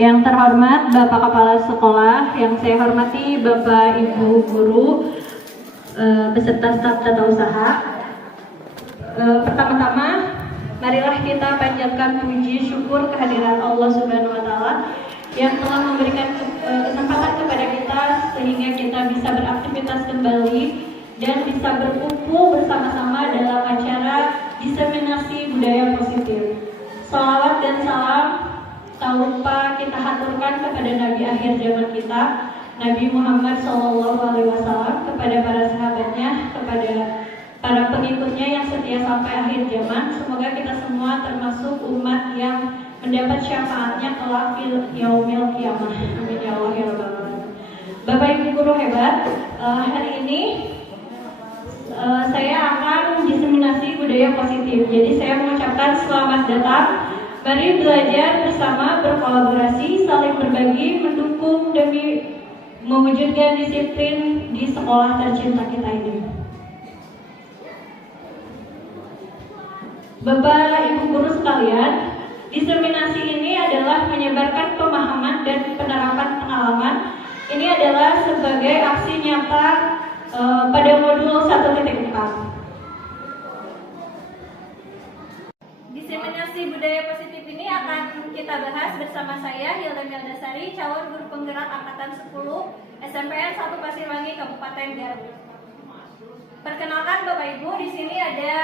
Yang terhormat Bapak Kepala Sekolah, yang saya hormati Bapak Ibu Guru beserta staf tata usaha. Pertama-tama, marilah kita panjatkan puji syukur kehadiran Allah Subhanahu wa Ta'ala yang telah memberikan kesempatan kepada kita sehingga kita bisa beraktivitas kembali dan bisa berkumpul bersama-sama dalam acara diseminasi budaya positif. Salawat dan salam tak lupa kita haturkan kepada Nabi akhir zaman kita, Nabi Muhammad SAW, kepada para sahabatnya, kepada para pengikutnya yang setia sampai akhir zaman. Semoga kita semua termasuk umat yang mendapat syafaatnya kelak fil yaumil qiyamah. Amin ya Allah ya rabbal alamin. Bapak Ibu guru hebat, hari ini saya akan diseminasi budaya positif. Jadi saya mengucapkan selamat datang. Mari belajar bersama, berkolaborasi, saling berbagi, mendukung demi mewujudkan disiplin di sekolah tercinta kita ini. Bapak Ibu guru sekalian, diseminasi ini adalah menyebarkan pemahaman dan penerapan pengalaman. Ini adalah sebagai aksi nyata pada modul 1.4. Diseminasi budaya positif ini akan kita bahas bersama saya, Hilda Meldasari, calon guru penggerak angkatan 10 SMPN 1 Pasirwangi, Kabupaten Garut. Perkenalkan Bapak Ibu, di sini ada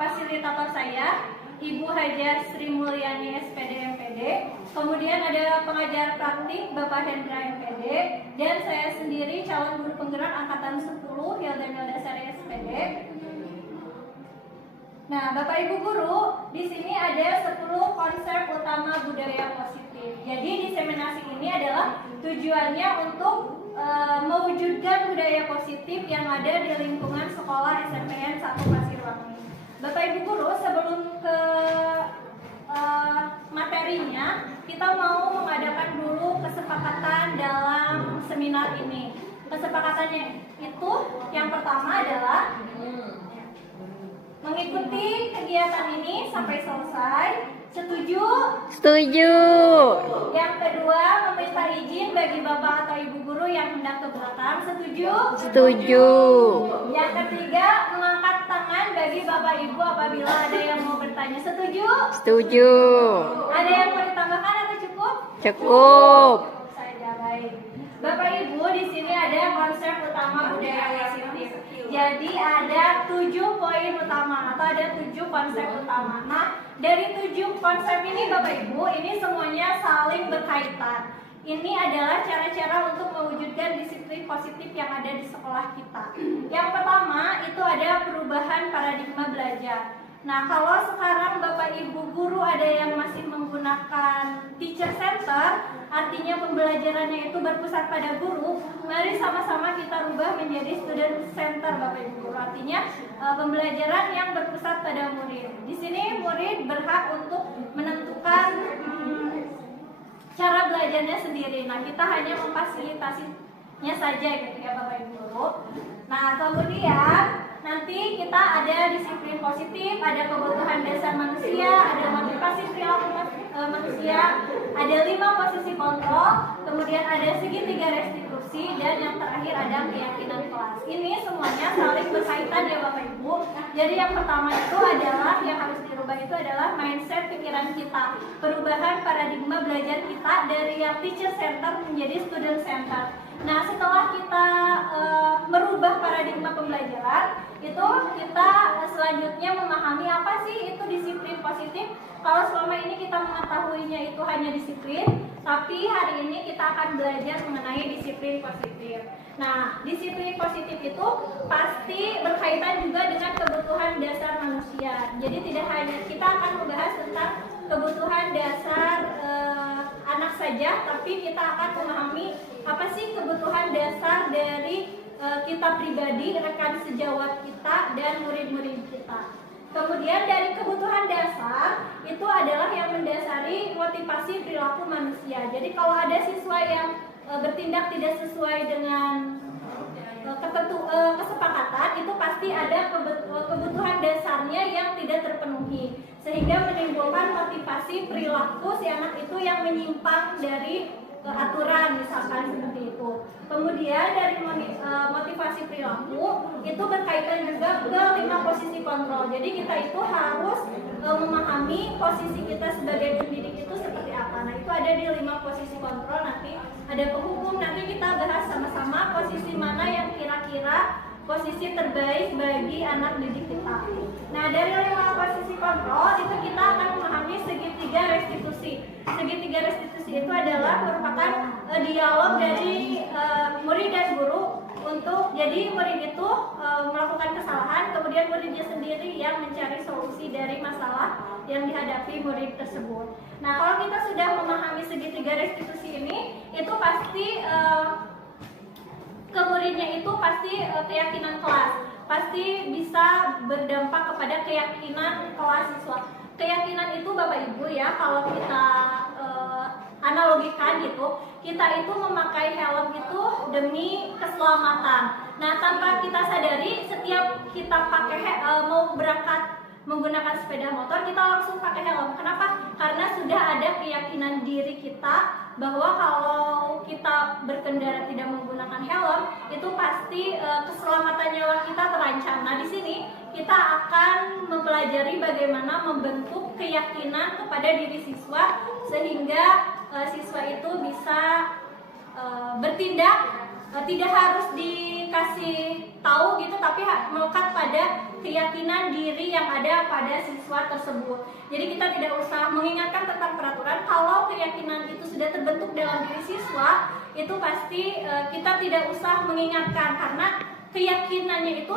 fasilitator saya, Ibu Haja Sri Mulyani SPD MPD. Kemudian ada pengajar praktik Bapak Hendra MPD, dan saya sendiri calon guru penggerak angkatan 10 Hilda Meldasari SPD. Nah, Bapak Ibu guru, di sini ada 10 konsep utama budaya positif. Jadi diseminasi ini adalah tujuannya untuk mewujudkan budaya positif yang ada di lingkungan sekolah SMPN 1 Pasirwangi. Bapak Ibu guru, sebelum ke materinya, kita mau mengadakan dulu kesepakatan dalam seminar ini. Kesepakatannya itu yang pertama adalah mengikuti kegiatan ini sampai selesai. Setuju? Setuju. Yang kedua, meminta izin bagi Bapak atau Ibu guru yang hendak ke belakang. Setuju? Setuju. Yang ketiga, mengangkat tangan bagi Bapak Ibu apabila ada yang mau bertanya. Setuju? Setuju. Ada yang mau ditambahkan atau cukup? Cukup. Saja, baik. Bapak Ibu, di sini ada konsep utama budaya positif. Jadi ada 7 poin utama atau ada 7 konsep utama. Nah, dari 7 konsep ini Bapak Ibu, ini semuanya saling berkaitan. Ini adalah cara-cara untuk mewujudkan disiplin positif yang ada di sekolah kita. Yang pertama itu ada perubahan paradigma belajar. Nah, kalau sekarang Bapak Ibu guru ada yang masih menggunakan teacher center, artinya pembelajarannya itu berpusat pada guru, mari sama-sama kita rubah menjadi student center Bapak Ibu guru. Artinya pembelajaran yang berpusat pada murid. Di sini murid berhak untuk menentukan cara belajarnya sendiri. Nah, kita hanya memfasilitasinya saja gitu ya Bapak Ibu guru. Nah, kemudian nanti kita ada disiplin positif, ada kebutuhan dasar manusia, ada motivasi perilaku manusia, ada 5 posisi kontrol, kemudian ada segitiga restitusi, dan yang terakhir ada keyakinan kelas. Ini semuanya saling berkaitan ya Bapak Ibu. Jadi yang pertama itu adalah yang harus dirubah itu adalah mindset pikiran kita, perubahan paradigma belajar kita dari yang teacher center menjadi student center. Nah, setelah kita merubah paradigma pembelajaran, itu kita selanjutnya memahami apa sih itu disiplin positif. Kalau selama ini kita mengetahuinya itu hanya disiplin, tapi hari ini kita akan belajar mengenai disiplin positif. Nah, disiplin positif itu pasti berkaitan juga dengan kebutuhan dasar manusia. Jadi tidak hanya kita akan membahas tentang kebutuhan dasar anak saja, tapi kita akan memahami apa sih kebutuhan dasar dari kita pribadi, rekan sejawat kita, dan murid-murid kita. Kemudian dari kebutuhan dasar itu adalah yang mendasari motivasi perilaku manusia. Jadi kalau ada siswa yang bertindak tidak sesuai dengan kesepakatan, itu pasti ada kebutuhan dasarnya yang tidak terpenuhi, sehingga menimbulkan motivasi perilaku si anak itu yang menyimpang dari aturan, misalkan seperti itu. Kemudian dari motivasi perilaku itu berkaitan juga ke 5 posisi kontrol. Jadi kita itu harus memahami posisi kita sebagai pendidik itu seperti apa. Nah, itu ada di 5 posisi kontrol. Nanti ada penghukum, nanti kita bahas sama-sama posisi mana yang kira-kira posisi terbaik bagi anak didik kita. Nah, dari 5 posisi kontrol itu kita akan memahami segitiga restitusi. Segitiga restitusi itu adalah merupakan dialog dari murid dan guru untuk jadi murid itu melakukan kesalahan, kemudian muridnya sendiri yang mencari solusi dari masalah yang dihadapi murid tersebut. Nah, kalau kita sudah memahami segitiga restitusi ini, itu pasti ke muridnya itu pasti keyakinan kelas, pasti bisa berdampak kepada keyakinan kelas siswa. Keyakinan itu Bapak Ibu ya, kalau kita analogikan gitu, kita itu memakai helm itu demi keselamatan. Nah, tanpa kita sadari, setiap kita pakai mau berangkat menggunakan sepeda motor, kita langsung pakai helm. Kenapa? Karena sudah ada keyakinan diri kita bahwa kalau kita berkendara tidak menggunakan helm, itu pasti keselamatan nyawa kita terancam. Nah, di sini kita akan mempelajari bagaimana membentuk keyakinan kepada diri siswa sehingga siswa itu bisa bertindak, tidak harus dikasih tahu gitu, tapi melekat pada keyakinan diri yang ada pada siswa tersebut. Jadi kita tidak usah mengingatkan tentang peraturan. Kalau keyakinan itu sudah terbentuk dalam diri siswa, itu pasti kita tidak usah mengingatkan, karena keyakinannya itu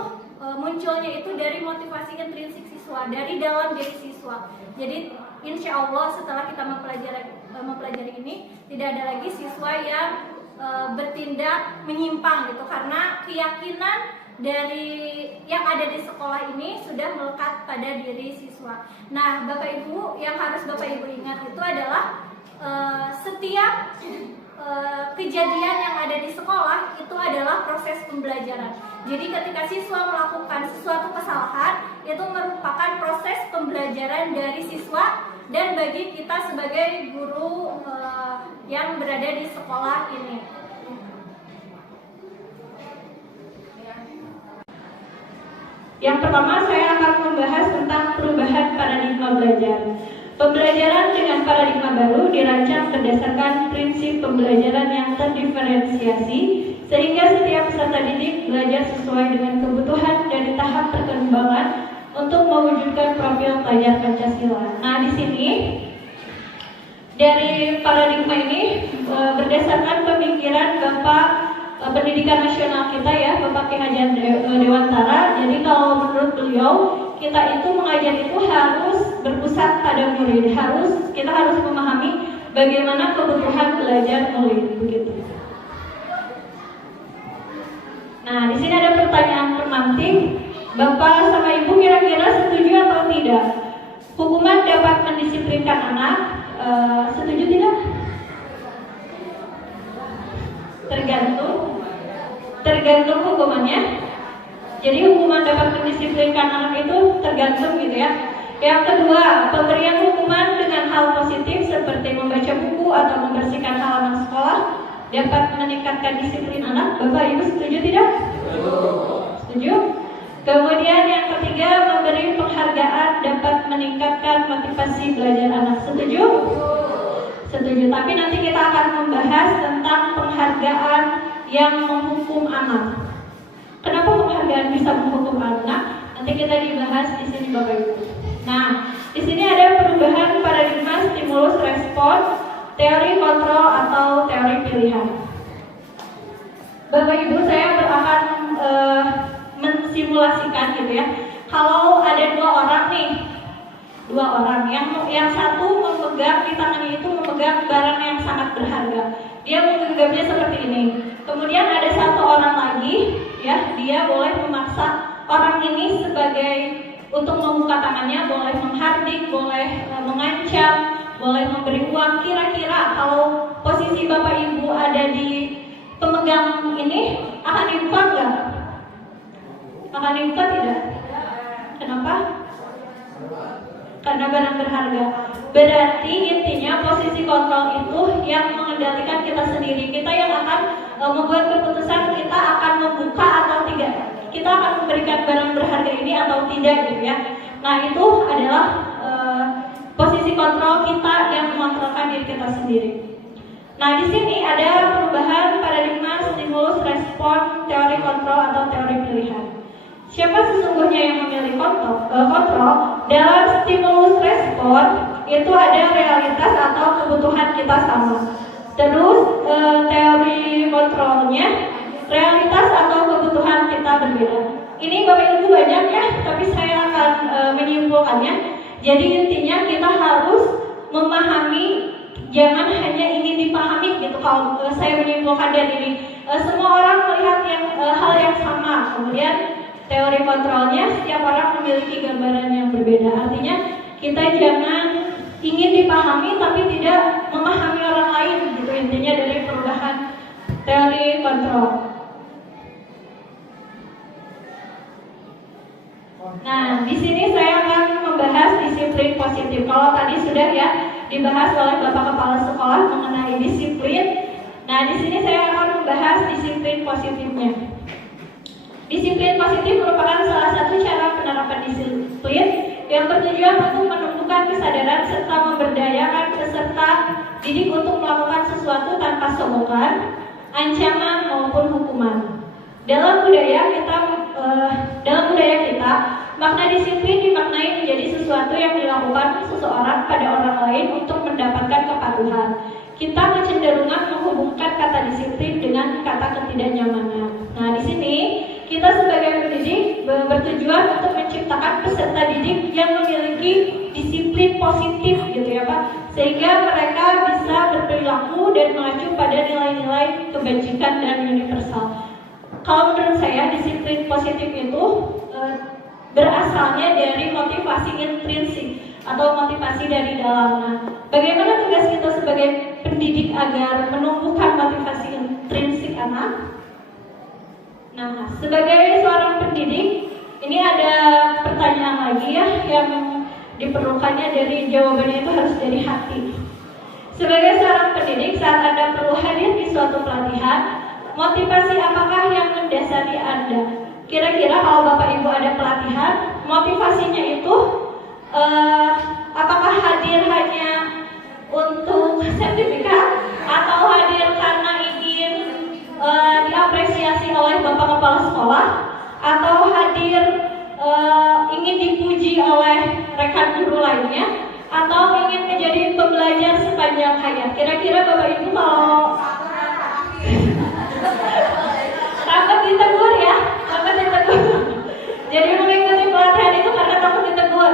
munculnya itu dari motivasi intrinsik siswa, dari dalam diri siswa. Jadi insya Allah setelah kita mempelajari ini, tidak ada lagi siswa yang bertindak menyimpang gitu, karena keyakinan dari yang ada di sekolah ini sudah melekat pada diri siswa. Nah, Bapak Ibu, yang harus Bapak Ibu ingat itu adalah setiap kejadian yang ada di sekolah itu adalah proses pembelajaran. Jadi ketika siswa melakukan sesuatu kesalahan, itu merupakan proses pembelajaran dari siswa dan bagi kita sebagai guru yang berada di sekolah ini. Yang pertama, saya akan membahas tentang perubahan paradigma belajar. Pembelajaran dengan paradigma baru dirancang berdasarkan prinsip pembelajaran yang terdiferensiasi, sehingga setiap peserta didik belajar sesuai dengan kebutuhan dari tahap perkembangan untuk mewujudkan profil pelajar Pancasila. Nah, di sini dari paradigma ini berdasarkan pemikiran Bapak Pendidikan Nasional kita ya, Bapak Ki Hajar Dewantara. Jadi kalau menurut beliau, kita itu mengajar itu harus berpusat pada murid, kita harus memahami bagaimana kebutuhan belajar murid begitu. Nah, di sini ada pertanyaan pemantik. Bapak sama Ibu kira-kira setuju atau tidak? Hukuman dapat mendisiplinkan anak, setuju tidak? Tergantung hukumannya. Jadi hukuman dapat mendisiplinkan anak itu tergantung gitu ya. Yang kedua, pemberian hukuman dengan hal positif seperti membaca buku atau membersihkan halaman sekolah dapat meningkatkan disiplin anak. Bapak Ibu setuju tidak? Setuju. Kemudian yang ketiga, memberi penghargaan dapat meningkatkan motivasi belajar anak. Setuju? Setuju. Tapi nanti kita akan membahas tentang penghargaan yang menghukum anak. Kenapa penghargaan bisa menghukum anak? Nanti kita dibahas di sini Bapak Ibu. Nah, di sini ada perubahan paradigma stimulus respon, teori kontrol atau teori pilihan. Bapak Ibu, saya akan mensimulasikan gitu ya. Kalau ada dua orang yang satu memegang di tangannya itu memegang barang yang sangat berharga. Dia menggenggamnya seperti ini. Kemudian ada satu orang lagi, ya, dia boleh memaksa orang ini sebagai untuk membuka tangannya, boleh menghardik, boleh mengancam, boleh memberi uang. Kira-kira kalau posisi Bapak Ibu ada di pemegang ini akan dibuka nggak? Akan dibuka tidak? Kenapa? Karena barang berharga. Berarti intinya posisi kontrol itu yang mengendalikan kita sendiri. Kita yang akan membuat keputusan kita akan membuka atau tidak. Kita akan memberikan barang berharga ini atau tidak gitu ya. Nah itu adalah posisi kontrol kita yang mengontrolkan diri kita sendiri. Nah di sini ada perubahan paradigma stimulus respon teori kontrol atau teori pilihan. Siapa sesungguhnya yang memilih kontrol? Dalam stimulus respon itu ada realitas atau kebutuhan kita sama. Terus teori kontrolnya realitas atau kebutuhan kita berbeda. Ini Bapak Ibu banyak ya, tapi saya akan menyimpulkannya. Jadi intinya kita harus memahami, jangan hanya ingin dipahami gitu. Kalau saya menyimpulkan dari ini, semua orang melihat hal yang sama. Kemudian teori kontrolnya setiap orang memiliki gambaran yang berbeda. Artinya kita jangan ingin dipahami tapi tidak memahami orang lain gitu, intinya dari perubahan teori kontrol. Nah, di sini saya akan membahas disiplin positif. Kalau tadi sudah ya dibahas oleh Bapak Kepala Sekolah mengenai disiplin. Nah, di sini saya akan membahas disiplin positifnya. Disiplin positif merupakan salah satu cara penerapan disiplin yang bertujuan untuk menumbuhkan kesadaran serta memberdayakan peserta didik untuk melakukan sesuatu tanpa sogokan, ancaman maupun hukuman. Dalam budaya kita, makna disiplin dimaknai menjadi sesuatu yang dilakukan seseorang pada orang lain untuk mendapatkan kepatuhan. Kita kecenderungan menghubungkan kata disiplin dengan kata ketidaknyamanan. Nah, di sini kita sebagai pendidik bertujuan untuk menciptakan peserta didik yang memiliki disiplin positif gitu ya Pak, sehingga mereka bisa berperilaku dan mengacu pada nilai-nilai kebajikan dan universal. Kalau menurut saya disiplin positif itu berasalnya dari motivasi intrinsik atau motivasi dari dalam. Nah, bagaimana tugas kita sebagai pendidik agar menumbuhkan motivasi intrinsik anak? Nah, sebagai seorang pendidik, ini ada pertanyaan lagi ya yang diperlukannya dari jawabannya itu harus dari hati. Sebagai seorang pendidik, saat Anda perlu hadir di suatu pelatihan, motivasi apakah yang mendasari Anda? Kira-kira kalau Bapak Ibu ada pelatihan, motivasinya itu apakah hadir hanya untuk sertifikat atau hadir karena ingin diapresiasi oleh Bapak Kepala Sekolah, atau hadir ingin dipuji oleh rekan guru lainnya, atau ingin menjadi pembelajar sepanjang hayat? Kira-kira Bapak Ibu kalau takut ditegur ya, takut ditegur. Jadi mengikuti pelatihan itu karena takut ditegur.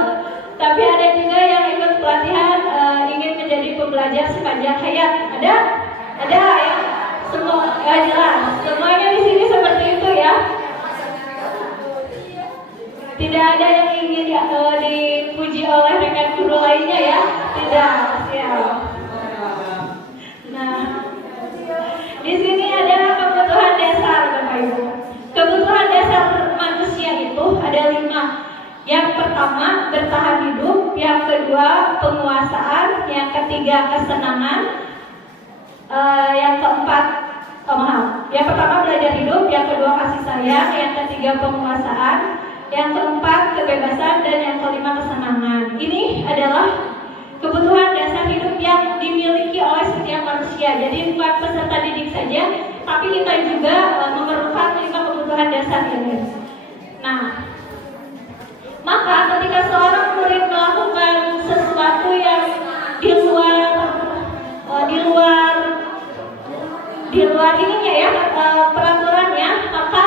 Tapi ada juga yang ikut pelatihan ingin menjadi pembelajar sepanjang hayat. Ada ya. Semua jelas. Semuanya di sini seperti itu ya. Tidak ada yang ingin dipuji oleh rekan guru lainnya ya. Tidak. Siap. Nah, di sini ada kebutuhan dasar Bapak Ibu. Kebutuhan dasar manusia itu ada 5. Yang pertama bertahan hidup, yang kedua penguasaan, yang ketiga kesenangan, yang keempat yang pertama belajar hidup, yang kedua kasih sayang, yang ketiga penguasaan, yang keempat kebebasan, dan yang kelima kesenangan. Ini adalah kebutuhan dasar hidup yang dimiliki oleh setiap manusia. Jadi bukan peserta didik saja, tapi kita juga memerlukan 5 kebutuhan dasar ini. Nah, maka ketika seorang murid melakukan sesuatu yang di luar ininya ya, peraturannya, maka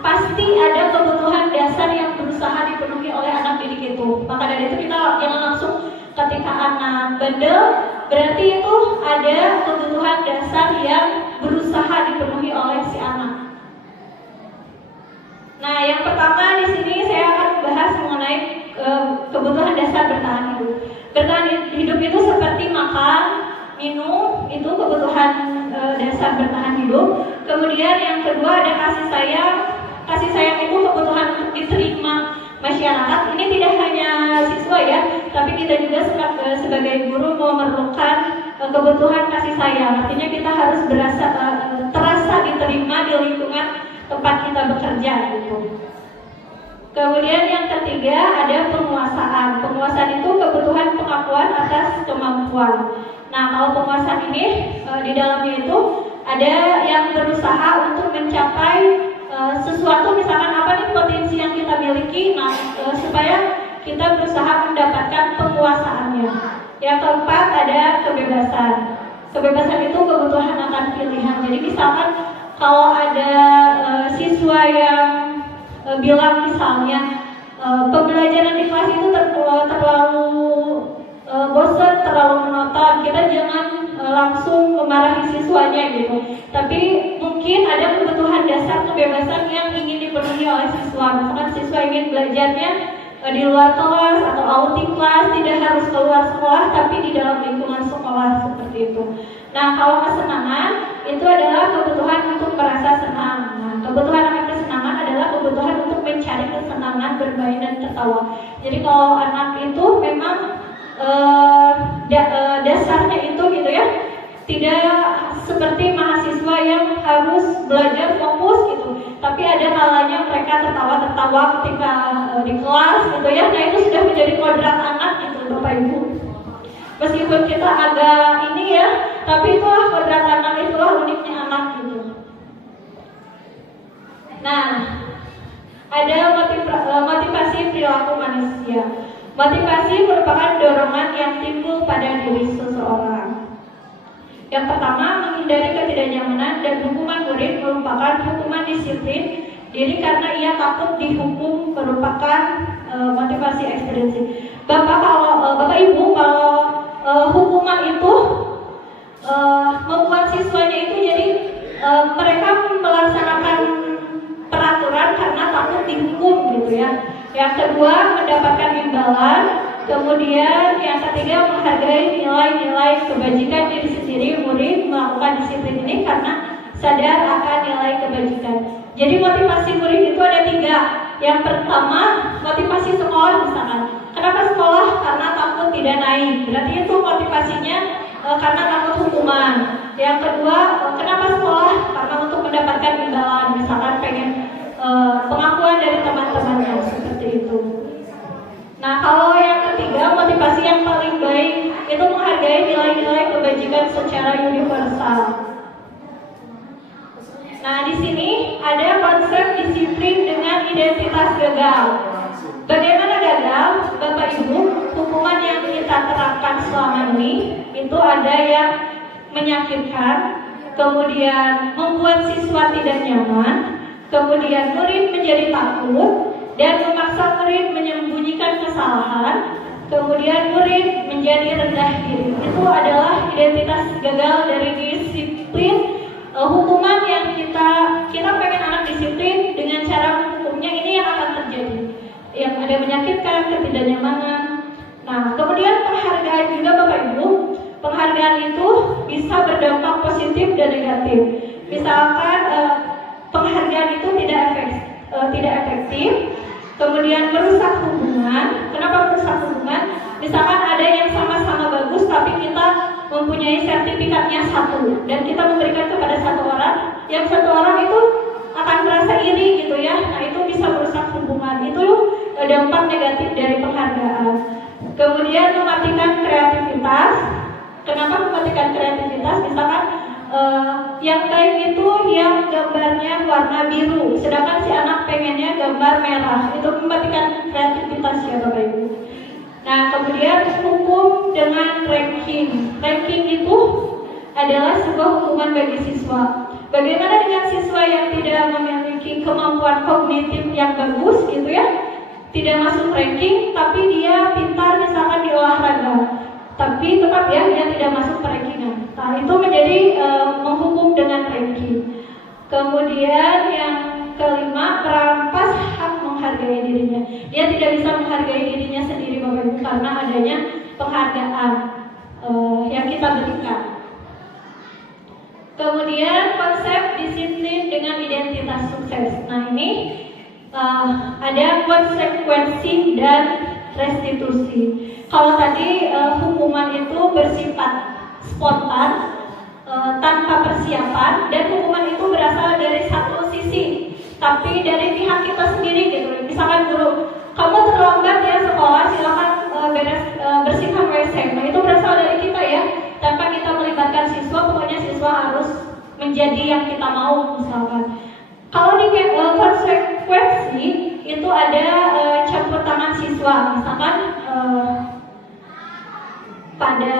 pasti ada kebutuhan dasar yang berusaha dipenuhi oleh anak didik itu. Maka dari itu kita jangan langsung ketika anak bandel, berarti itu ada kebutuhan dasar yang berusaha dipenuhi oleh si anak. Nah, yang pertama di sini saya akan membahas mengenai kebutuhan dasar bertahan hidup. Bertahan hidup itu seperti makan, minum, itu kebutuhan dasar bertahan hidup. hidup. Kemudian yang kedua ada kasih sayang. Kasih sayang itu kebutuhan untuk diterima masyarakat. Ini tidak hanya siswa ya, tapi kita juga sebagai guru memerlukan kebutuhan kasih sayang. Artinya kita harus terasa diterima di lingkungan tempat kita bekerja gitu. Kemudian yang ketiga ada penguasaan. Penguasaan itu kebutuhan pengakuan atas kemampuan. Nah, kalau penguasaan ini di dalamnya itu ada yang berusaha untuk mencapai sesuatu, misalkan apa nih potensi yang kita miliki, nah supaya kita berusaha mendapatkan penguasaannya. Yang keempat ada kebebasan. Kebebasan itu kebutuhan akan pilihan. Jadi misalkan kalau ada siswa yang bilang misalnya pembelajaran di kelas itu terlalu bosan, terlalu monoton, kita jangan langsung memarahi siswanya gitu. Tapi mungkin ada kebutuhan dasar kebebasan yang ingin dipenuhi oleh siswa. Misalkan siswa ingin belajarnya di luar kelas atau outing kelas, tidak harus keluar sekolah tapi di dalam lingkungan sekolah seperti itu. Nah, kalau kesenangan itu adalah kebutuhan untuk merasa senang. Nah, kebutuhan akan kesenangan adalah kebutuhan untuk mencari kesenangan, bermain dan tertawa. Jadi kalau anak itu memang dasarnya itu gitu ya, tidak seperti mahasiswa yang harus belajar fokus gitu, tapi ada kalanya mereka tertawa ketika di kelas gitu ya. Nah, itu sudah menjadi kodrat anak gitu Bapak Ibu. Meskipun kita agak ini ya, tapi itulah kodrat anak, itulah uniknya anak gitu. Nah, ada motivasi perilaku manusia. Motivasi merupakan dorongan yang timbul pada diri seseorang. Yang pertama, menghindari ketidaknyamanan dan hukuman murid merupakan hukuman disiplin diri karena ia takut dihukum, merupakan motivasi ekstrinsik. Bapak Ibu, kalau hukuman itu membuat siswanya itu jadi mereka melaksanakan peraturan karena takut dihukum gitu ya. Yang kedua, mendapatkan imbalan. Kemudian yang ketiga, menghargai nilai-nilai kebajikan diri sendiri. Murid melakukan disiplin ini karena sadar akan nilai kebajikan. Jadi motivasi murid itu ada 3. Yang pertama, motivasi sekolah misalkan. Kenapa sekolah? Karena takut tidak naik. Berarti itu motivasinya karena takut hukuman. Yang kedua, kenapa sekolah? Karena untuk mendapatkan imbalan. Misalkan pengen pengakuan dari teman-temannya seperti itu. Nah, kalau yang ketiga, motivasi yang paling baik itu menghargai nilai-nilai kebajikan secara universal. Nah, di sini ada konsep disiplin dengan identitas gagal. Bagaimana gagal? Bapak Ibu, hukuman yang kita terapkan selama ini itu ada yang menyakitkan, kemudian membuat siswa tidak nyaman, kemudian murid menjadi takut dan memaksa murid menyembunyikan kesalahan, kemudian murid menjadi rendah diri. Itu adalah identitas gagal dari disiplin. Hukuman yang kita pengen anak disiplin, dengan cara menghukumnya ini yang akan terjadi, yang ada menyakitkan, ketidaknyamanan. Nah, kemudian penghargaan juga Bapak Ibu. Penghargaan itu bisa berdampak positif dan negatif. Misalkan penghargaan itu tidak efektif, kemudian merusak hubungan. Kenapa merusak hubungan? Misalkan ada yang sama-sama bagus tapi kita mempunyai sertifikatnya 1 dan kita memberikan kepada 1 orang, yang 1 orang itu akan merasa iri gitu ya. Nah, itu bisa merusak hubungan. Itu dampak negatif dari penghargaan. Kemudian mematikan kreativitas. Kenapa mematikan kreativitas? Misalkan yang baik itu yang gambarnya warna biru, sedangkan si anak pengennya gambar merah. Itu mematikan kreativitas ya Bapak Ibu. Nah, kemudian hukum dengan ranking. Ranking itu adalah sebuah hukuman bagi siswa. Bagaimana dengan siswa yang tidak memiliki kemampuan kognitif yang bagus gitu ya, tidak masuk ranking, tapi dia pintar misalkan di olahraga, tapi tetap ya dia tidak masuk rankingan. Nah, itu menjadi menghukum dengan ranking. Kemudian yang kelima, merampas hak menghargai dirinya. Dia tidak bisa menghargai dirinya sendiri Bapak Ibu karena adanya penghargaan yang kita berikan. Kemudian konsep disiplin dengan identitas sukses. Nah ini ada konsekuensi dan restitusi. Kalau tadi hukuman itu bersifat spontan, tanpa persiapan, dan hukuman itu berasal dari satu sisi, tapi dari pihak kita sendiri gitu. Misalkan guru, kamu terlambat ya sekolah, silakan bersihkan WC. Nah itu berasal dari kita ya, tanpa kita melibatkan siswa. Pokoknya siswa harus menjadi yang kita mau misalkan. Kalau di konsekuensi itu ada campur tangan siswa. Misalkan pada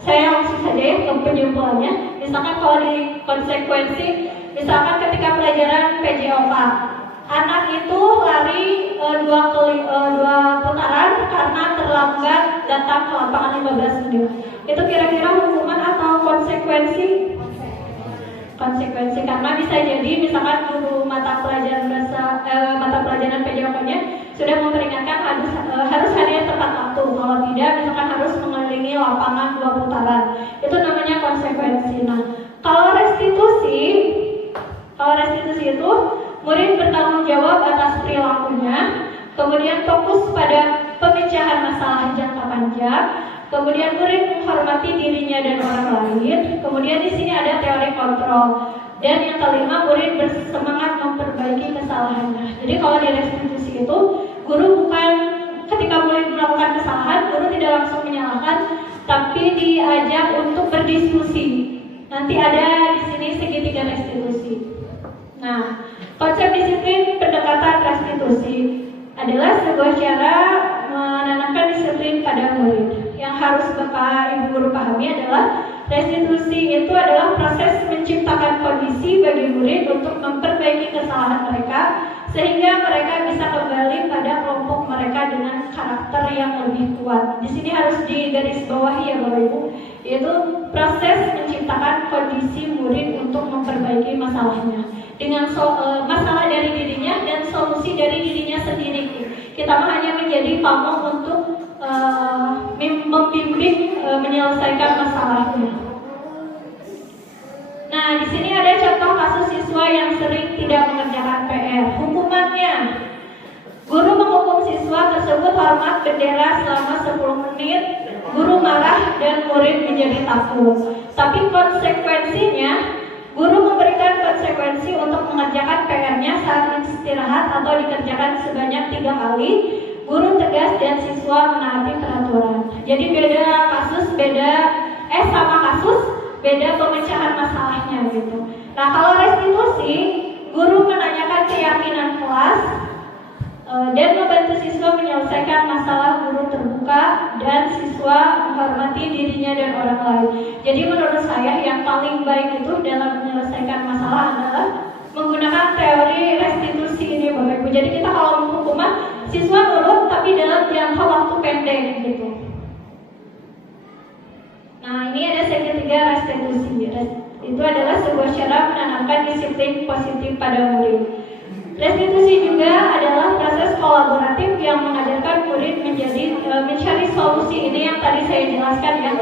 saya langsung saja ya ke penyimpulannya. Misalkan kalau di konsekuensi, misalkan ketika pelajaran PJOK, anak itu lari dua putaran karena terlambat datang ke lapangan 15 menit. Itu kira-kira hukuman atau konsekuensi? Konsekuensi, karena bisa jadi misalkan guru mata pelajaran PJOK-nya sudah memperingatkan harus hadir tepat waktu. Kalau tidak, misalkan harus mengelilingi lapangan 2 putaran. Itu namanya konsekuensi. Nah, kalau restitusi itu murid bertanggung jawab atas perilakunya, kemudian fokus pada pemecahan masalah jangka panjang, kemudian murid menghormati dirinya dan orang lain. Kemudian di sini ada teori kontrol. Dan yang kelima, murid bersemangat memperbaiki kesalahannya. Jadi kalau di restitusi itu, guru bukan ketika murid melakukan kesalahan, guru tidak langsung menyalahkan, tapi diajak untuk berdiskusi. Nanti ada di sini segitiga restitusi. Nah, konsep disiplin pendekatan restitusi adalah sebuah cara menanamkan disiplin pada murid. Yang harus Bapak Ibu guru pahami adalah restitusi itu adalah proses menciptakan kondisi bagi murid untuk memperbaiki kesalahan mereka sehingga mereka bisa kembali pada kelompok mereka dengan karakter yang lebih kuat. Di sini harus digarisbawahi ya Bapak Ibu, yaitu proses menciptakan kondisi murid untuk memperbaiki masalahnya dengan masalah dari dirinya dan solusi dari dirinya sendiri. Kita hanya menjadi pamong untuk membimbing menyelesaikan masalahnya. Nah, di sini ada contoh kasus siswa yang sering tidak mengerjakan PR. Hukumannya, guru menghukum siswa tersebut hormat bendera selama 10 menit, guru marah dan murid menjadi takut. Tapi konsekuensinya, guru memberikan konsekuensi untuk mengerjakan PR-nya saat istirahat atau dikerjakan sebanyak 3 kali. Guru tegas dan siswa menaati peraturan. Jadi beda kasus, sama kasus, beda pemecahan masalahnya gitu. Nah kalau restitusi, guru menanyakan keyakinan kelas dan membantu siswa menyelesaikan masalah. Guru terbuka dan siswa menghormati dirinya dan orang lain. Jadi menurut saya yang paling baik itu dalam menyelesaikan masalah adalah menggunakan teori restitusi ini Bapak Ibu. Jadi kita kalau menghukuman, siswa nurut tapi dalam jangka waktu pendek gitu. Nah ini ada segitiga restitusi. Itu adalah sebuah cara menanamkan disiplin positif pada murid. Restitusi juga adalah proses kolaboratif yang mengajarkan murid mencari solusi. Ini yang tadi saya jelaskan ya.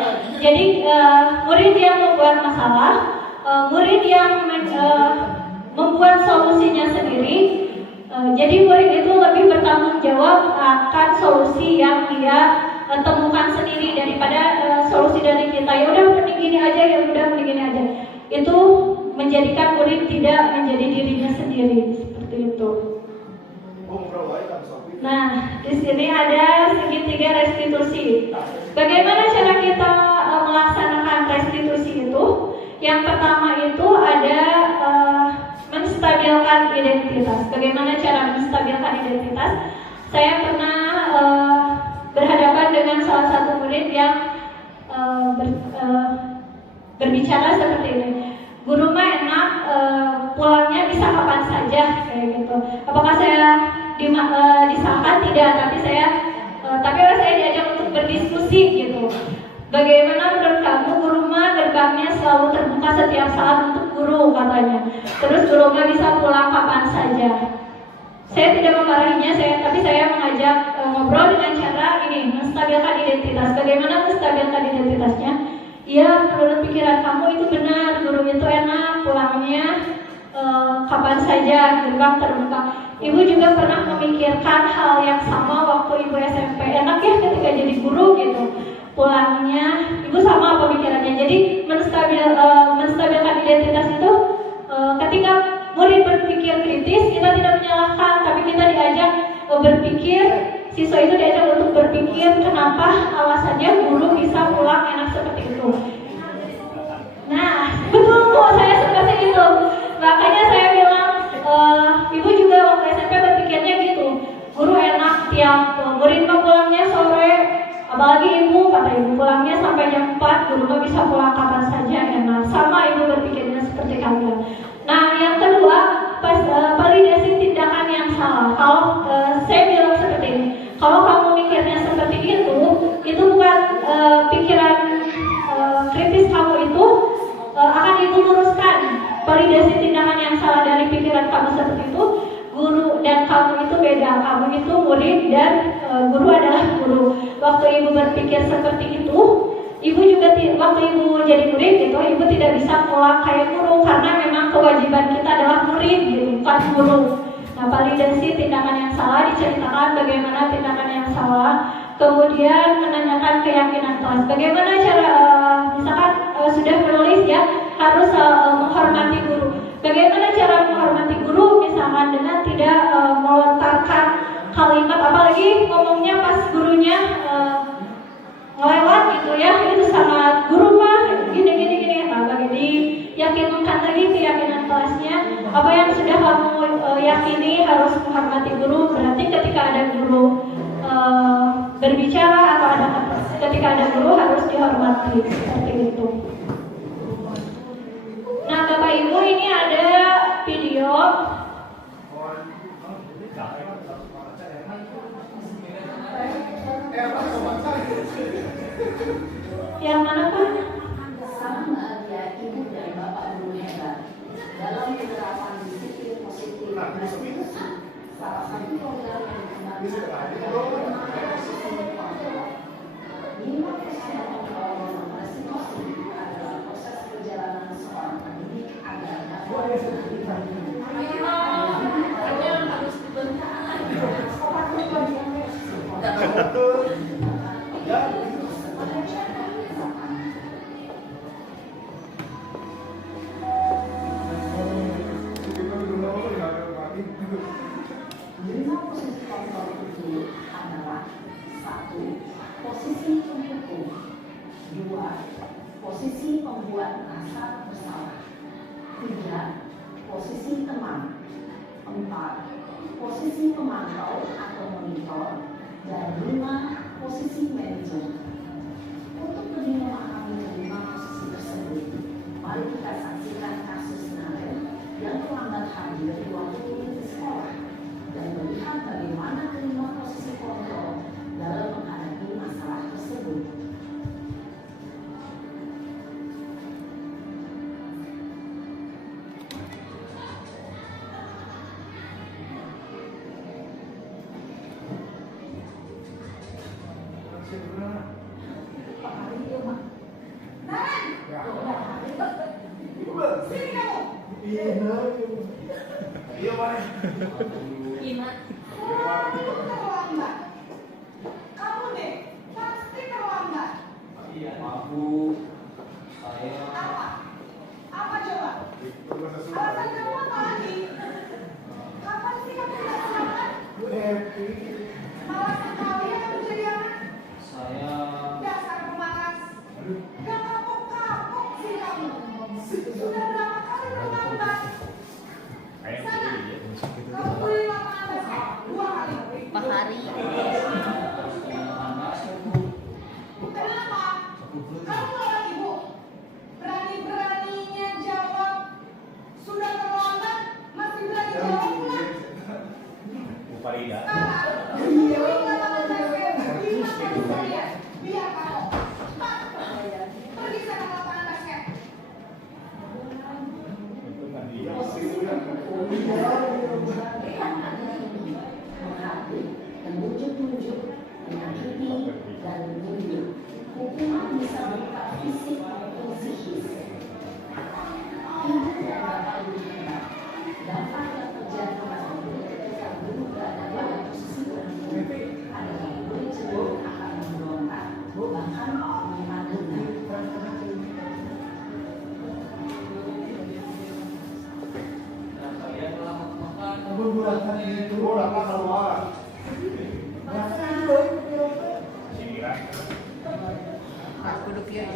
Jadi murid yang membuat masalah, murid yang membuat solusinya sendiri. Jadi murid itu lebih bertanggung jawab akan solusi yang dia temukan sendiri daripada solusi dari kita. Ya udah mending gini aja, ya udah mending gini aja. Itu menjadikan murid tidak menjadi dirinya sendiri seperti itu. Nah, di sini ada segitiga restitusi. Bagaimana cara kita melaksanakan restitusi itu? Yang pertama itu ada menstabilkan identitas. Bagaimana cara menstabilkan identitas? Saya pernah berhadapan dengan salah satu murid yang berbicara seperti ini. Guru mah enak, pulangnya bisa kapan saja kayak gitu. Apakah saya disangka? Tidak, tapi saya diajak untuk berdiskusi gitu. Bagaimana menurut kamu? Guru mah gerbangnya selalu terbuka setiap saat untuk guru katanya. Terus guru mah bisa pulang kapan saja. Saya tidak memarahinya, tapi saya mengajak ngobrol dengan cara ini, menstabilkan identitas. Bagaimana menstabilkan identitasnya? Ya, menurut pikiran kamu itu benar, guru gurunya tuh enak, pulangnya kapan saja, gerbang terbuka. Ibu juga pernah memikirkan hal yang sama waktu ibu SMP. Enak ya ketika jadi guru gitu. Pulangnya ibu sama pemikirannya. Jadi menstabilkan identitas itu ketika murid berpikir kritis, kita tidak menyalahkan, tapi kita diajak berpikir. Siswa itu diajak untuk berpikir kenapa alasannya guru bisa pulang enak seperti itu. Nah, betul, saya suka itu. Makanya saya bilang, ibu juga waktu SMP berpikirnya gitu. Guru enak tiap murid pulangnya sore, apalagi ibu, kata ibu pulangnya sampai jam 4, guru mah bisa pulang kapan saja enak. Sama ibu berpikirnya seperti kalian. Nah, yang kedua, validasi tindakan yang salah. Kalau saya bilang seperti ini, kalau kamu mikirnya seperti itu bukan pikiran kritis kamu itu akan ibu luruskan. Validasi tindakan yang salah dari pikiran kamu seperti itu, guru dan kamu itu beda. Kamu itu murid dan guru adalah guru. Waktu ibu berpikir seperti itu, ibu juga waktu ibu jadi murid gitu, ibu tidak bisa pulang kayak guru karena memang kewajiban kita adalah murid gitu, bukan guru. Nah, validasi tindakan yang salah diceritakan bagaimana tindakan yang salah, kemudian menanyakan keyakinan kelas. Bagaimana cara misalkan sudah menulis ya, harus menghormati guru. Bagaimana cara menghormati guru? Misalkan dengan tidak melontarkan kalimat, apalagi ngomongnya pas gurunya ngelewat gitu ya, itu sangat guru mah gini. Nah, diyakinkan lagi keyakinan kelasnya. Apa yang sudah kamu yakini harus menghormati guru. Berarti ketika ada guru berbicara atau ketika ada guru harus dihormati seperti itu. Nah, Bapak Ibu, ini ada video yang mana Pak? Sama ya, ibu dan bapak guru hebat dalam penerapan disiplin positif dan salah satu program yang dikembangkan adalah posisi kontrol. 5% kontrol masing-masing adalah proses perjalanan seorang pendidik agar dapat posisi pendukung, 2. Posisi pembuat rasa bersalah, 3. Posisi teman, 4. Posisi pemantau atau monitor, dan 5. Posisi manajer. Untuk lebih memahami kelima posisi tersebut, mari kita saksikan kasus Naren yang terlambat hadir di waktu di sekolah dan melihat bagaimana kelima posisi kontrol dalam menghadapi masalah tersebut. Kamu deh, pasti terlambat. Maaf Bu, saya Apa coba? Alasan kamu apa lagi? Kapan sih kamu tidak terlambat? Malah sekali ya kamu jadi anak. saya Dasar pemalas. Gak kapok-kapok sih kamu. Sudah berapa kali terlambat? Sana, kamu beli lapangan basket 2 kali. Per hari. Kenapa? Kamu anak ibu. Berani-beraninya jawab. Sudah terlambat, masih berani jawab pula. Bu Farida. Beli lapangan basket 5 kali sekalian. Biar kamu. Cepat. Pergi sana ke lapangan basket. Aku duduk ya.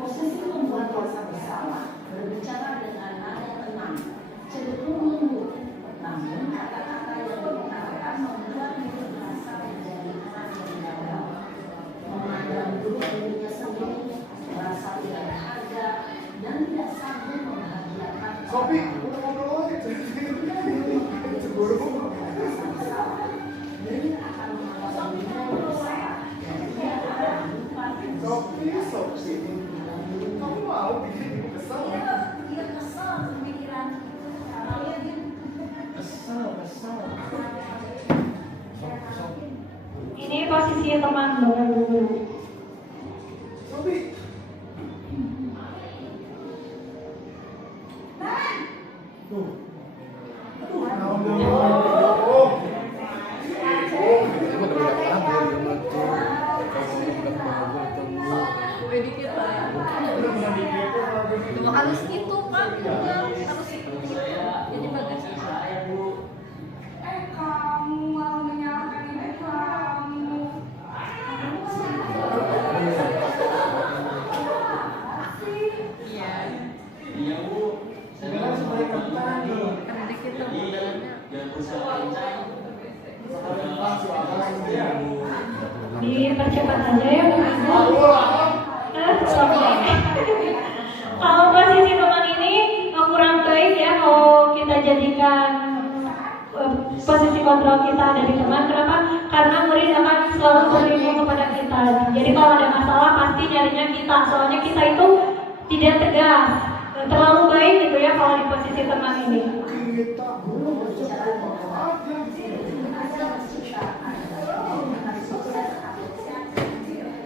Posisi membuat rasa bersalah, berbicara dengan nada tenang, cenderung lembut, namun kata-kata yang digunakan membuat diri merasa menjadi orang yang gagal, memandang buruk dirinya sendiri, merasa tidak berharga, dan tidak sanggup membahagiakan Sopi, orang lain. udah ngobrol aja. Rasa bersalah, diri akan mengalami nilai bersalah, dan dia akan lupa Sopi. Kamu mau bikin ibu kesel? dia kesal pemikiran Kesel. Ini posisi teman Bapak Ibu. Sopi. Tuh. Harus gitu Pak, harus gitu. Jadi bagus. Kamu malah menyalahkan ibu kamu. Iya. Iya Bu. Jangan sebalikkan tadi. Kan dikit tuh modelannya. Dipercepat saja ya Bu Ibu. Kalau posisi teman ini kurang baik ya kalau kita jadikan posisi kontrol kita ada di teman. Kenapa? Karena murid akan selalu berlindung kepada kita. Jadi kalau ada masalah pasti nyarinya kita. Soalnya kita itu tidak tegas, terlalu baik gitu ya kalau di posisi teman ini. Kita belum berbicara aja.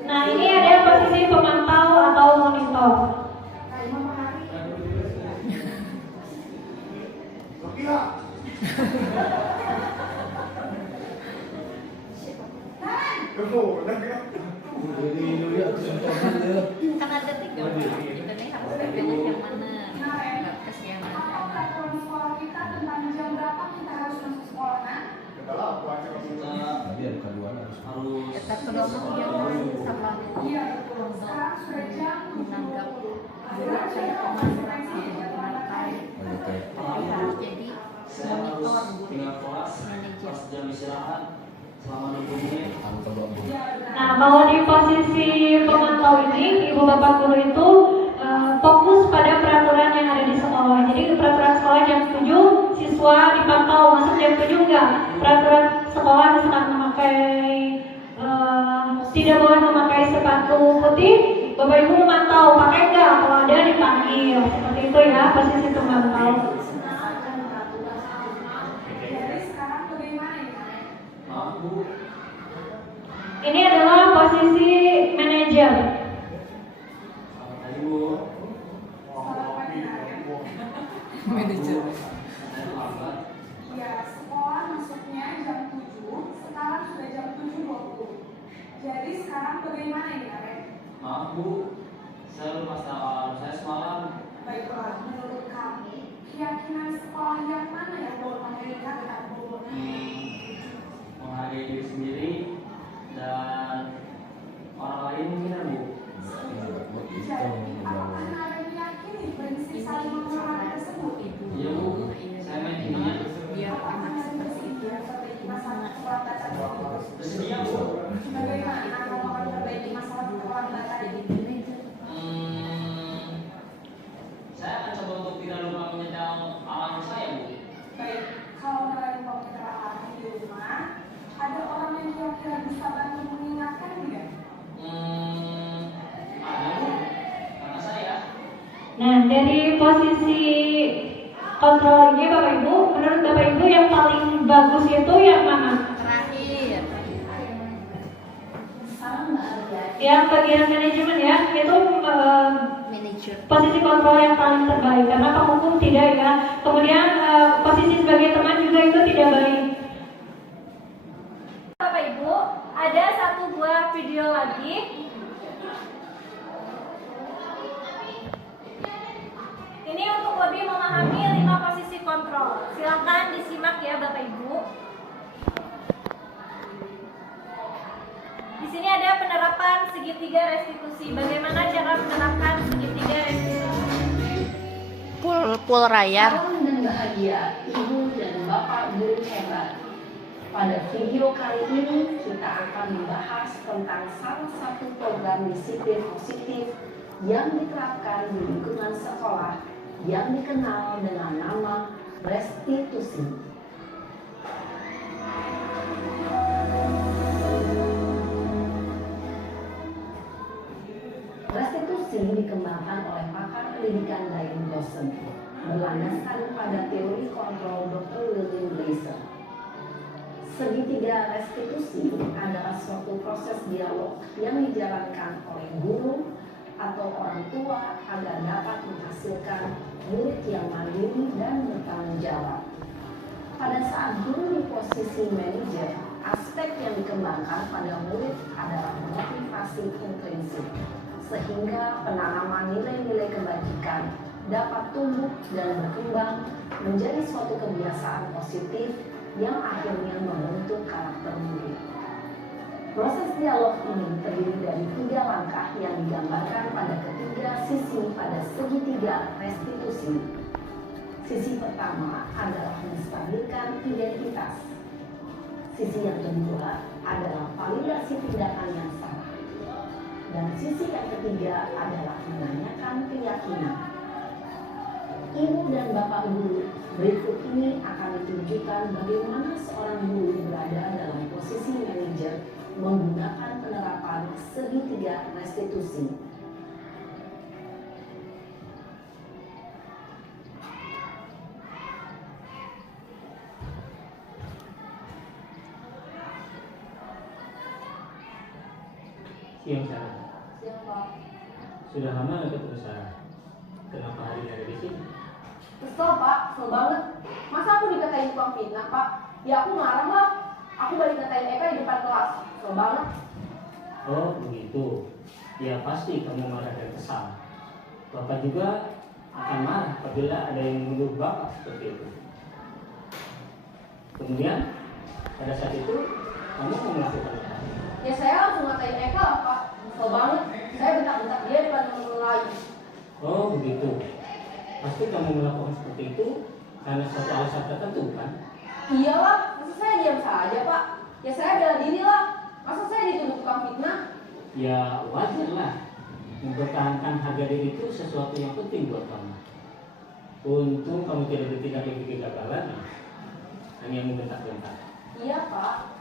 Nah ini ada posisi pemantau atau monitor. Sopi lah. Kan ada 3 kita nih harus pilih yang mana. Bagus yang Apa mana. peraturan sekolah kita tentang jam berapa kita harus masuk sekolah kan? Kita kedua yang sama Iya betul. Sekarang sudah jam 7. menanggap Sekarang sudah konsekuensi jadwal lain. tapi harus jadi monitor Tinggal kelas pas jam istirahat selama 20 menit. Nah kalau di posisi pemantau ini ibu bapak guru itu fokus pada peraturan yang ada di sekolah. Jadi peraturan sekolah jam 7 siswa dipantau masuk jam 7 enggak. Peraturan sekolah misalkan memakai tidak boleh memakai sepatu putih, bapak ibu memantau pakai enggak, kalau ada dipanggil. Seperti itu ya posisi pemantau. Jadi sekarang bagaimana ya? Maaf Bu. Ini adalah posisi manajer. Selamat pagi Bu. Selamat pagi Arya. manajer. Saya terlambat. Ya, sekolah masuknya jam 7, sekarang sudah jam 7.20. Jadi sekarang bagaimana ini Arya? Maaf Bu. Saya lupa saya semalam Baiklah, menurut kamu, keyakinan sekolah yang mana yang berkaitan dengan bobot? Menghargai diri sendiri dan orang lain mungkin Bu. Jadi, apakah Anda meyakini prinsip saling menghormati tersebut? Iya Bu, saya meyakininya. Apakah Anda bersedia memperbaiki masalah keterlambatan tersebut? Bersedia Bu. Bagaimana Anda mau memperbaiki masalah keterlambatan ini? Saya akan coba untuk tidak lupa menyedang alarm saya Bu. Baik, kalau dalam pembicaraan di rumah, ada orang yang kira-kira bisa bantu mengingatkan tidak? Ada Bu, karena saya. Nah, dari posisi kontrol ini Bapak Ibu, menurut Bapak Ibu yang paling bagus itu yang mana? Sama Maria, Yang bagian manajemen ya, itu posisi kontrol yang paling terbaik karena penghukum tidak ya. Kemudian posisi sebagai teman juga itu tidak baik. Bapak Ibu, ada satu buah video lagi. Ini untuk lebih memahami 5 posisi kontrol. Silakan disimak ya Bapak Ibu. Di sini ada penerapan segitiga restitusi. Bagaimana cara menerapkan segitiga restitusi? Pul rayar. salam dan bahagia Ibu dan Bapak guru hebat. Pada video kali ini kita akan membahas tentang salah satu program disiplin positif yang diterapkan di lingkungan sekolah yang dikenal dengan nama restitusi. Restitusi dikembangkan oleh pakar pendidikan Diane Dawson berlandaskan pada teori kontrol Dr. William Glasser. Segitiga restitusi adalah suatu proses dialog yang dijalankan oleh guru atau orang tua agar dapat menghasilkan murid yang mandiri dan bertanggung jawab. Pada saat guru di posisi manajer, aspek yang dikembangkan pada murid adalah motivasi intrinsik, sehingga penanaman nilai-nilai kebajikan dapat tumbuh dan berkembang menjadi suatu kebiasaan positif yang akhirnya membentuk karakter murid. Proses dialog ini terdiri dari 3 langkah yang digambarkan pada ketiga sisi pada segitiga restitusi. Sisi pertama adalah menstabilkan identitas. Sisi yang kedua adalah validasi tindakan yang salah. Dan sisi yang ketiga adalah menanyakan keyakinan. Ibu dan Bapak guru, berikut ini akan ditunjukkan bagaimana seorang guru berada dalam posisi manajer menggunakan penerapan segitiga restitusi. Siang sana. Siapa? Sudah lama nggak ketemu Sarah? Kenapa hari ini ada di sini? Kesel Pak, kesel banget. Masa aku dikatain tukang fitnah Pak? Ya aku marah lah. Aku balik katain Eka di depan kelas. Kesel banget. Oh begitu. Ya pasti kamu marah dan kesal. Bapak juga akan marah apabila ada yang menuduh Bapak seperti itu. Kemudian pada saat itu kamu mau melakukan apa? Ya saya langsung ngatain Eka lah Pak. Kesel banget. Saya bentak-bentak dia di depan teman-teman lain. Oh begitu. Pasti kamu melakukan seperti itu karena suatu alasan tertentu kan? Iyalah, masa saya diam saja Pak? Ya saya bela diri lah. Masa saya dituduh tukang fitnah? Ya wajar lah. Mempertahankan harga diri itu sesuatu yang penting buat kamu. Untung kamu tidak bertindak lebih kegagalan, hanya membentak-bentak. Iya Pak.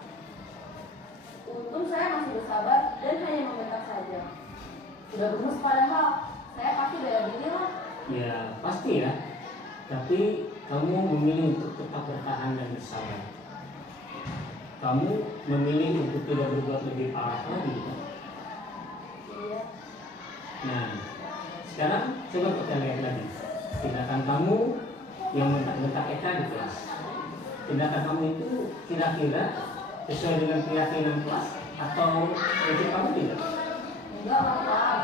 Untung saya masih bersabar dan hanya membentak saja. Sudah gemes padahal. Saya pasti bela diri lah. Ya pasti ya. Tapi kamu memilih untuk tetap bertahan dan bersabar. Kamu memilih untuk tidak berbuat lebih parah lagi. Iya. Nah, sekarang coba kita lihat lagi tindakan kamu yang bentak-bentak Eka di kelas. Tindakan kamu itu kira-kira sesuai dengan keyakinan kelas atau prinsip kamu tidak? Enggak lah Pak.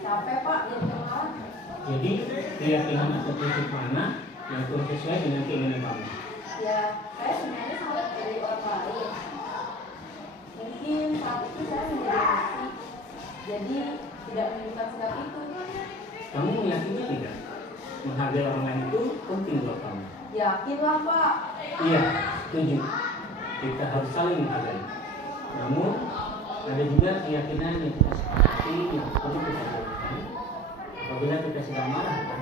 Capek Pak jadi marah. Jadi keyakinan atau prinsip mana yang kurang sesuai dengan keinginan kamu? Ya, saya sebenarnya sangat dari orang lain. Mungkin saat itu saya menjadi emosi, jadi tidak menunjukkan sikap itu. Kamu meyakini tidak? Menghargai orang lain itu penting buat kamu. Yakinlah Pak. Iya, setuju. Kita harus saling menghargai. Namun ada juga keyakinan yang kita sepakati yang perlu kita jauhkan apabila kita sedang marah, kan?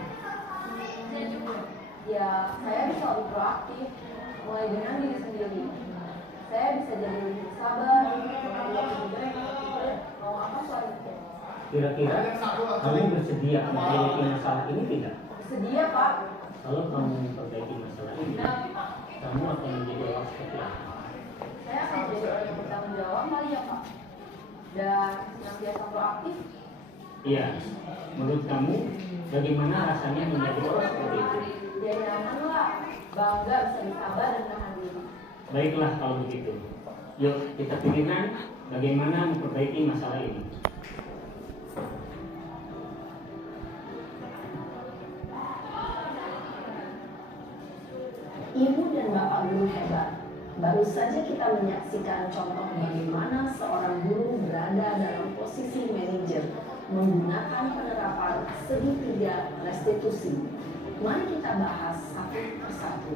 Ya, saya bisa lebih proaktif, mulai dengan diri sendiri. Saya bisa jadi lebih sabar, lebih baik. Mau apa soalnya? Kira-kira kamu bersedia memperbaiki masalah ini tidak? Bersedia Pak. Kalau kamu memperbaiki masalah ini, kamu akan menjadi orang seperti apa? Saya akan jadi orang yang bertanggung jawab kali ya Pak. Dan senantiasa proaktif. Iya, menurut kamu bagaimana rasanya menjadi orang seperti itu? Ya nyaman lah, bangga bisa bersabar dan menahan diri. Baiklah kalau begitu. Yuk kita pikirkan bagaimana memperbaiki masalah ini. Ibu dan Bapak guru hebat. Baru saja kita menyaksikan contoh bagaimana seorang guru berada dalam posisi manajer menggunakan penerapan segitiga restitusi. Mari kita bahas satu persatu.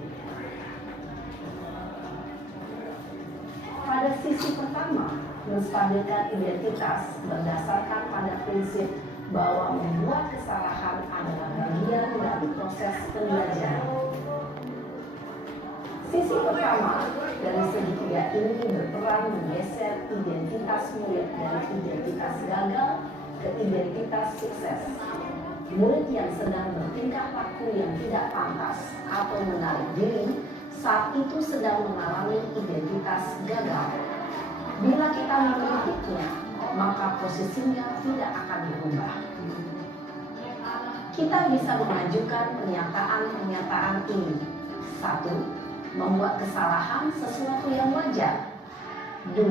Pada sisi pertama, menstabilkan identitas berdasarkan pada prinsip bahwa membuat kesalahan adalah bagian dari proses pembelajaran. Sisi pertama dari segitiga ini berperan menggeser identitas murid dari identitas gagal ke identitas sukses. Murid yang sedang bertingkah laku yang tidak pantas atau menarik diri saat itu sedang mengalami identitas gagal. Bila kita mengkritiknya, maka posisinya tidak akan berubah. Kita bisa mengajukan pernyataan-pernyataan ini. 1. Membuat kesalahan sesuatu yang wajar. 2.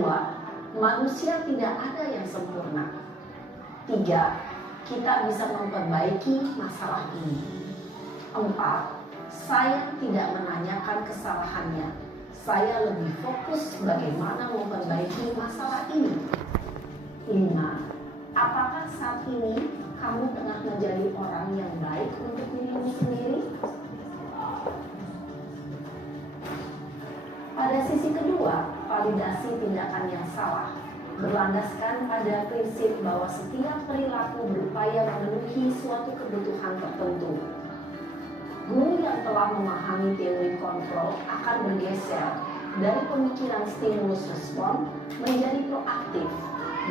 Manusia tidak ada yang sempurna. 3. Kita bisa memperbaiki masalah ini. 4. Saya tidak menanyakan kesalahannya. Saya lebih fokus bagaimana memperbaiki masalah ini. 5. Apakah saat ini kamu tengah menjadi orang yang baik untuk dirimu sendiri? Pada sisi kedua, validasi tindakan yang salah berlandaskan pada prinsip bahwa setiap perilaku berupaya memenuhi suatu kebutuhan tertentu. Guru yang telah memahami teori kontrol akan bergeser dari pemikiran stimulus respon menjadi proaktif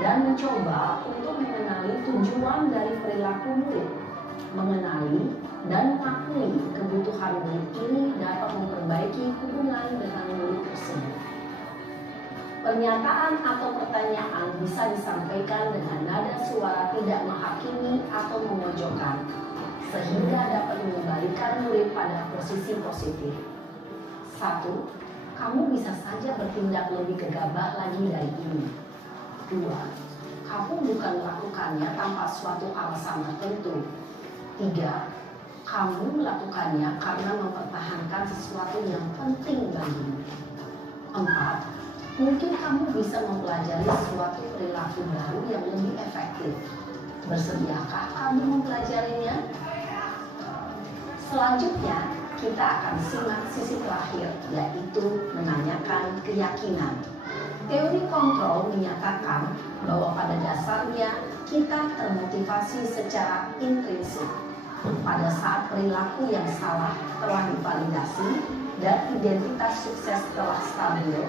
dan mencoba untuk mengenali tujuan dari perilaku murid. Mengenali dan mengakui kebutuhan murid ini dapat memperbaiki hubungan dengan murid tersebut. Pernyataan atau pertanyaan bisa disampaikan dengan nada suara tidak menghakimi atau memojokkan, sehingga dapat mengembalikan murid pada posisi positif. 1. Kamu bisa saja bertindak lebih gegabah lagi dari ini. 2. Kamu bukan melakukannya tanpa suatu alasan tertentu. 3. Kamu melakukannya karena mempertahankan sesuatu yang penting bagimu. 4. Mungkin kamu bisa mempelajari suatu perilaku baru yang lebih efektif. Bersediakah kamu mempelajarinya? Selanjutnya, kita akan simak sisi terakhir, yaitu menanyakan keyakinan. Teori kontrol menyatakan bahwa pada dasarnya kita termotivasi secara intrinsik. Pada saat perilaku yang salah telah divalidasi dan identitas sukses telah stabil,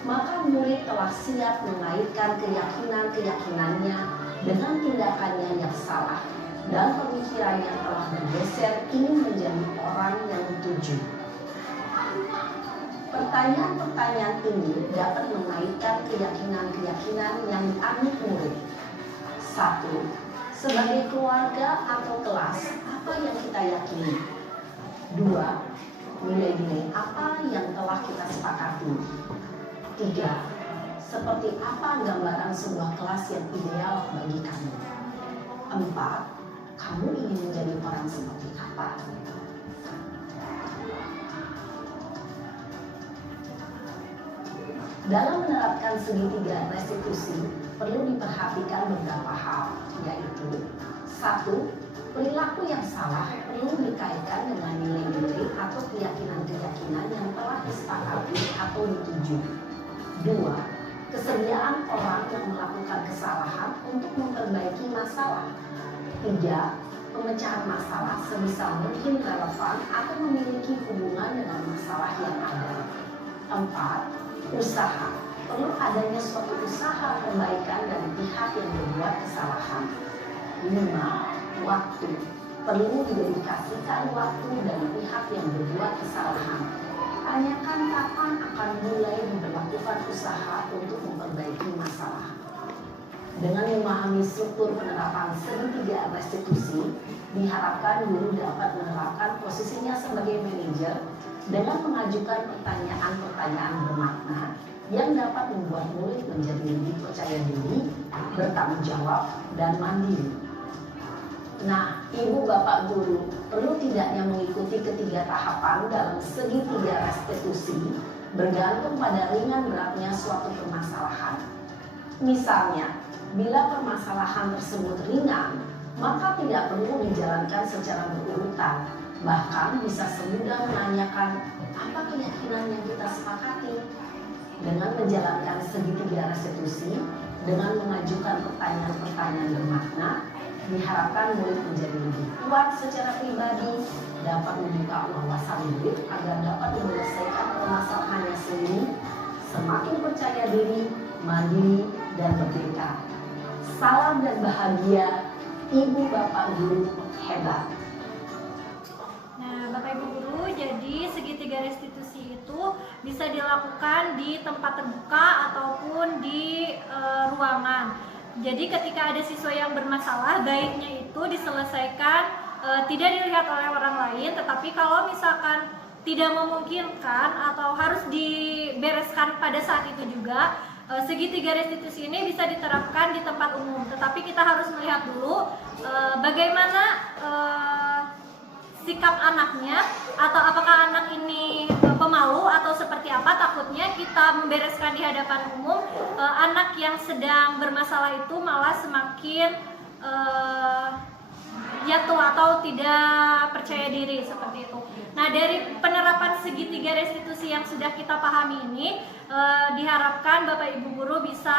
maka murid telah siap mengaitkan keyakinan-keyakinannya dengan tindakannya yang salah dan pemikirannya telah bergeser ingin menjadi orang yang dituju. Pertanyaan-pertanyaan ini dapat mengaitkan keyakinan-keyakinan yang dianut murid. 1. Sebagai keluarga atau kelas, apa yang kita yakini? 2. Nilai-nilai apa yang telah kita sepakati? 3. Seperti apa gambaran sebuah kelas yang ideal bagi kamu? 4. Kamu ingin menjadi orang seperti apa? Dalam menerapkan segitiga restitusi, perlu diperhatikan beberapa hal, yaitu 1. Perilaku yang salah perlu dikaitkan dengan nilai-nilai atau keyakinan-keyakinan yang telah disepakati atau dituju. 2. Kesediaan orang yang melakukan kesalahan untuk memperbaiki masalah. 3. Pemecahan masalah sebisa mungkin relevan atau memiliki hubungan dengan masalah yang ada. 4. Usaha. Perlu adanya suatu usaha perbaikan dari pihak yang berbuat kesalahan. 5. Waktu. Perlu didedikasikan waktu dari pihak yang berbuat kesalahan. Tanyakan kapan akan mulai diberlakukan usaha untuk memperbaiki masalah. Dengan memahami struktur penerapan segitiga restitusi, diharapkan guru dapat menerapkan posisinya sebagai manajer dengan mengajukan pertanyaan-pertanyaan bermakna yang dapat membuat murid menjadi lebih percaya diri, bertanggung jawab, dan mandiri. Nah, Ibu Bapak Guru perlu tidaknya mengikuti ketiga tahapan dalam segitiga restitusi bergantung pada ringan beratnya suatu permasalahan. Misalnya, bila permasalahan tersebut ringan, maka tidak perlu dijalankan secara berurutan. Bahkan bisa semudah menanyakan apa keyakinan yang kita sepakati. Dengan menjalankan segitiga restitusi, dengan mengajukan pertanyaan-pertanyaan bermakna, diharapkan murid menjadi lebih kuat secara pribadi, dapat membuka wawasan murid agar dapat menyelesaikan permasalahannya sendiri, semakin percaya diri, mandiri, dan merdeka. Salam dan bahagia, Ibu Bapak Guru hebat. Nah, Bapak Ibu Guru, jadi segitiga restitusi itu bisa dilakukan di tempat terbuka ataupun di ruangan. Jadi ketika ada siswa yang bermasalah, baiknya itu diselesaikan tidak dilihat oleh orang lain, tetapi kalau misalkan tidak memungkinkan atau harus dibereskan pada saat itu juga, segitiga restitusi ini bisa diterapkan di tempat umum. Tetapi kita harus melihat dulu bagaimana sikap anaknya, atau apakah anak ini pemalu atau seperti apa. Takutnya kita membereskan di hadapan umum, anak yang sedang bermasalah itu malah semakin jatuh atau tidak percaya diri seperti itu. Nah, dari penerapan segitiga restitusi yang sudah kita pahami ini, diharapkan Bapak Ibu Guru bisa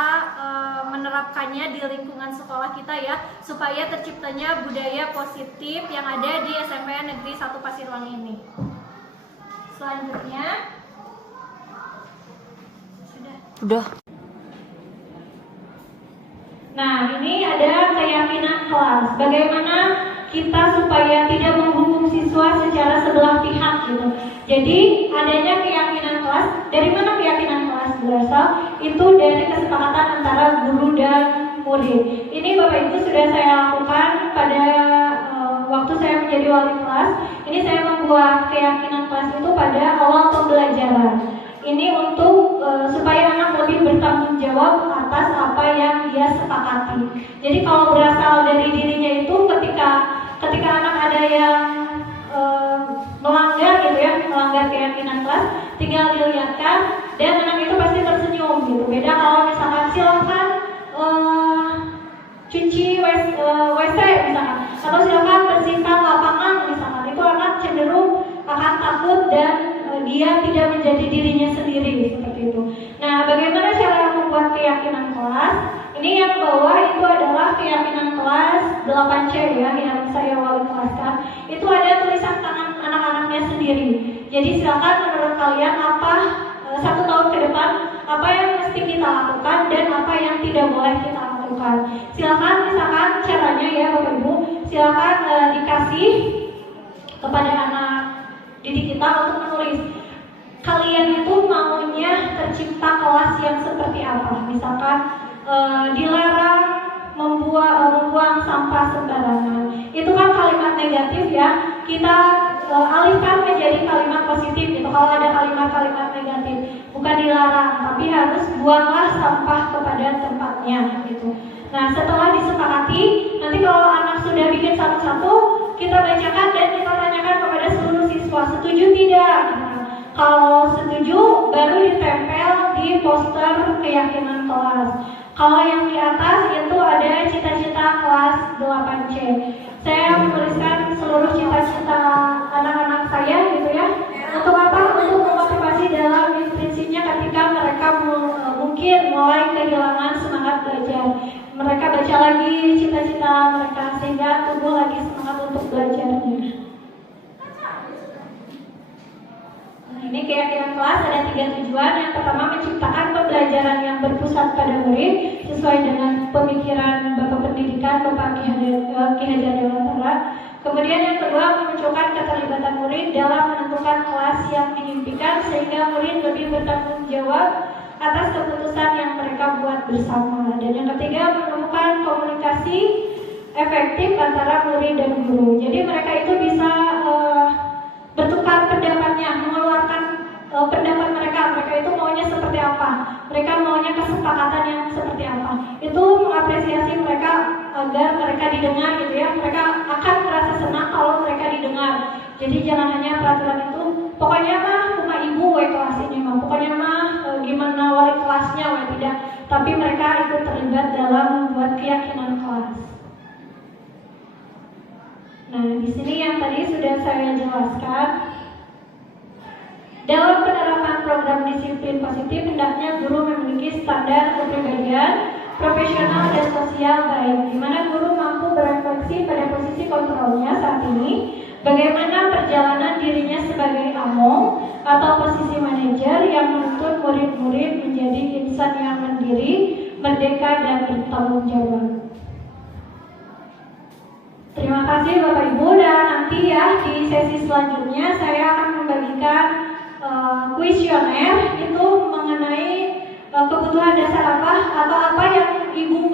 menerapkannya di lingkungan sekolah kita ya, supaya terciptanya budaya positif yang ada di SMPN Negeri 1 Pasirwangi ini. Selanjutnya, Udah. Nah, ini ada keyakinan kelas. Bagaimana kita supaya tidak menghukum siswa secara sebelah pihak gitu. Jadi adanya keyakinan kelas. Dari mana keyakinan kelas berasal? Itu dari kesepakatan antara guru dan murid. Ini Bapak Ibu sudah saya lakukan pada waktu saya menjadi wali kelas. Ini saya membuat keyakinan kelas itu pada awal pembelajaran. Ini untuk supaya anak lebih bertanggung jawab atas apa yang dia sepakati. Jadi kalau berasal dari dirinya itu, ketika anak ada yang melanggar gitu ya, melanggar keyakinan kelas, tinggal dilihatkan dan anak itu pasti tersenyum gitu. Beda kalau misalkan silakan cuci WC misalkan, atau silakan bersihkan lapangan misalkan, itu anak cenderung akan takut dan dia tidak menjadi dirinya sendiri seperti itu. Nah, bagaimana cara membuat keyakinan kelas? Ini yang bawah itu adalah keyakinan kelas 8C ya, yang saya wali kelaskan. Itu ada tulisan tangan anak-anaknya sendiri. Jadi silakan menurut kalian apa 1 tahun ke depan apa yang mesti kita lakukan dan apa yang tidak boleh kita lakukan. Silakan misalkan caranya ya Bapak Ibu, silakan dikasih kepada anak didik kita untuk menulis kalian itu maunya tercipta kelas yang seperti apa. Misalkan dilarang membuang sampah sembarangan. Itu kan kalimat negatif ya. Kita alihkan menjadi kalimat positif gitu. Kalau ada kalimat-kalimat negatif, bukan dilarang, tapi harus buanglah sampah kepada tempatnya gitu. Nah, setelah disepakati, nanti kalau anak sudah bikin satu-satu, Kalau setuju baru ditempel di poster keyakinan kelas. Kalau yang di atas itu ada cita-cita kelas 8C. Saya menuliskan seluruh cita-cita anak-anak saya gitu ya. Untuk apa? Untuk memotivasi dalam inspirasinya ketika mereka mungkin mulai kehilangan semangat belajar. Mereka baca lagi cita-cita mereka sehingga tumbuh lagi semangat untuk belajarnya. Ini keyakinan kelas ada 3 tujuan. Yang pertama, menciptakan pembelajaran yang berpusat pada murid sesuai dengan pemikiran Bapak Pendidikan Bapak Ki Hajar Dewantara. Kemudian yang kedua, memunculkan keterlibatan murid dalam menentukan kelas yang diimpikan sehingga murid lebih bertanggung jawab atas keputusan yang mereka buat bersama. Dan yang ketiga, menemukan komunikasi efektif antara murid dan guru. Jadi mereka itu bisa bertukar pendapatnya, mengeluarkan pendapat mereka itu maunya seperti apa, mereka maunya kesepakatan yang seperti apa. Itu mengapresiasi mereka agar mereka didengar gitu ya. Mereka akan merasa senang kalau mereka didengar. Jadi jangan hanya peraturan itu, pokoknya mah cuma ibu kelas ini mah, pokoknya mah gimana wali kelasnya tidak. Tapi mereka ikut terlibat dalam membuat keyakinan kelas. Nah, di sini yang tadi sudah saya jelaskan. Dalam penerapan program disiplin positif, hendaknya guru memiliki standar kepribadian, profesional dan sosial baik, di mana guru mampu berefleksi pada posisi kontrolnya saat ini, bagaimana perjalanan dirinya sebagai among atau posisi manajer yang menuntut murid-murid menjadi insan yang mandiri, merdeka dan bertanggung jawab. Terima kasih Bapak Ibu, dan nanti ya di sesi selanjutnya saya akan membagikan kuesioner itu mengenai kebutuhan dasar apa atau apa yang ibu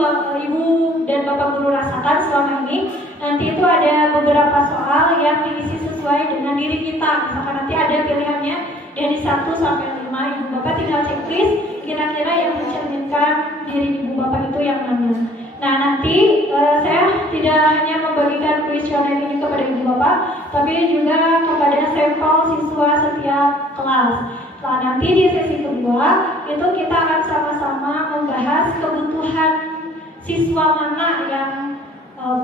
dan bapak guru rasakan selama ini. Nanti itu ada beberapa soal yang diisi sesuai dengan diri kita. Misalkan nanti ada pilihannya dari 1 sampai 5. Ibu bapak tinggal checklist kira-kira yang mencerminkan diri ibu bapak itu yang mana. Nah, nanti saya tidak hanya membagikan kuesioner ini kepada ibu bapak, tapi juga kepada sampel siswa setiap kelas. Nah, nanti di sesi kedua itu kita akan sama-sama membahas kebutuhan siswa mana yang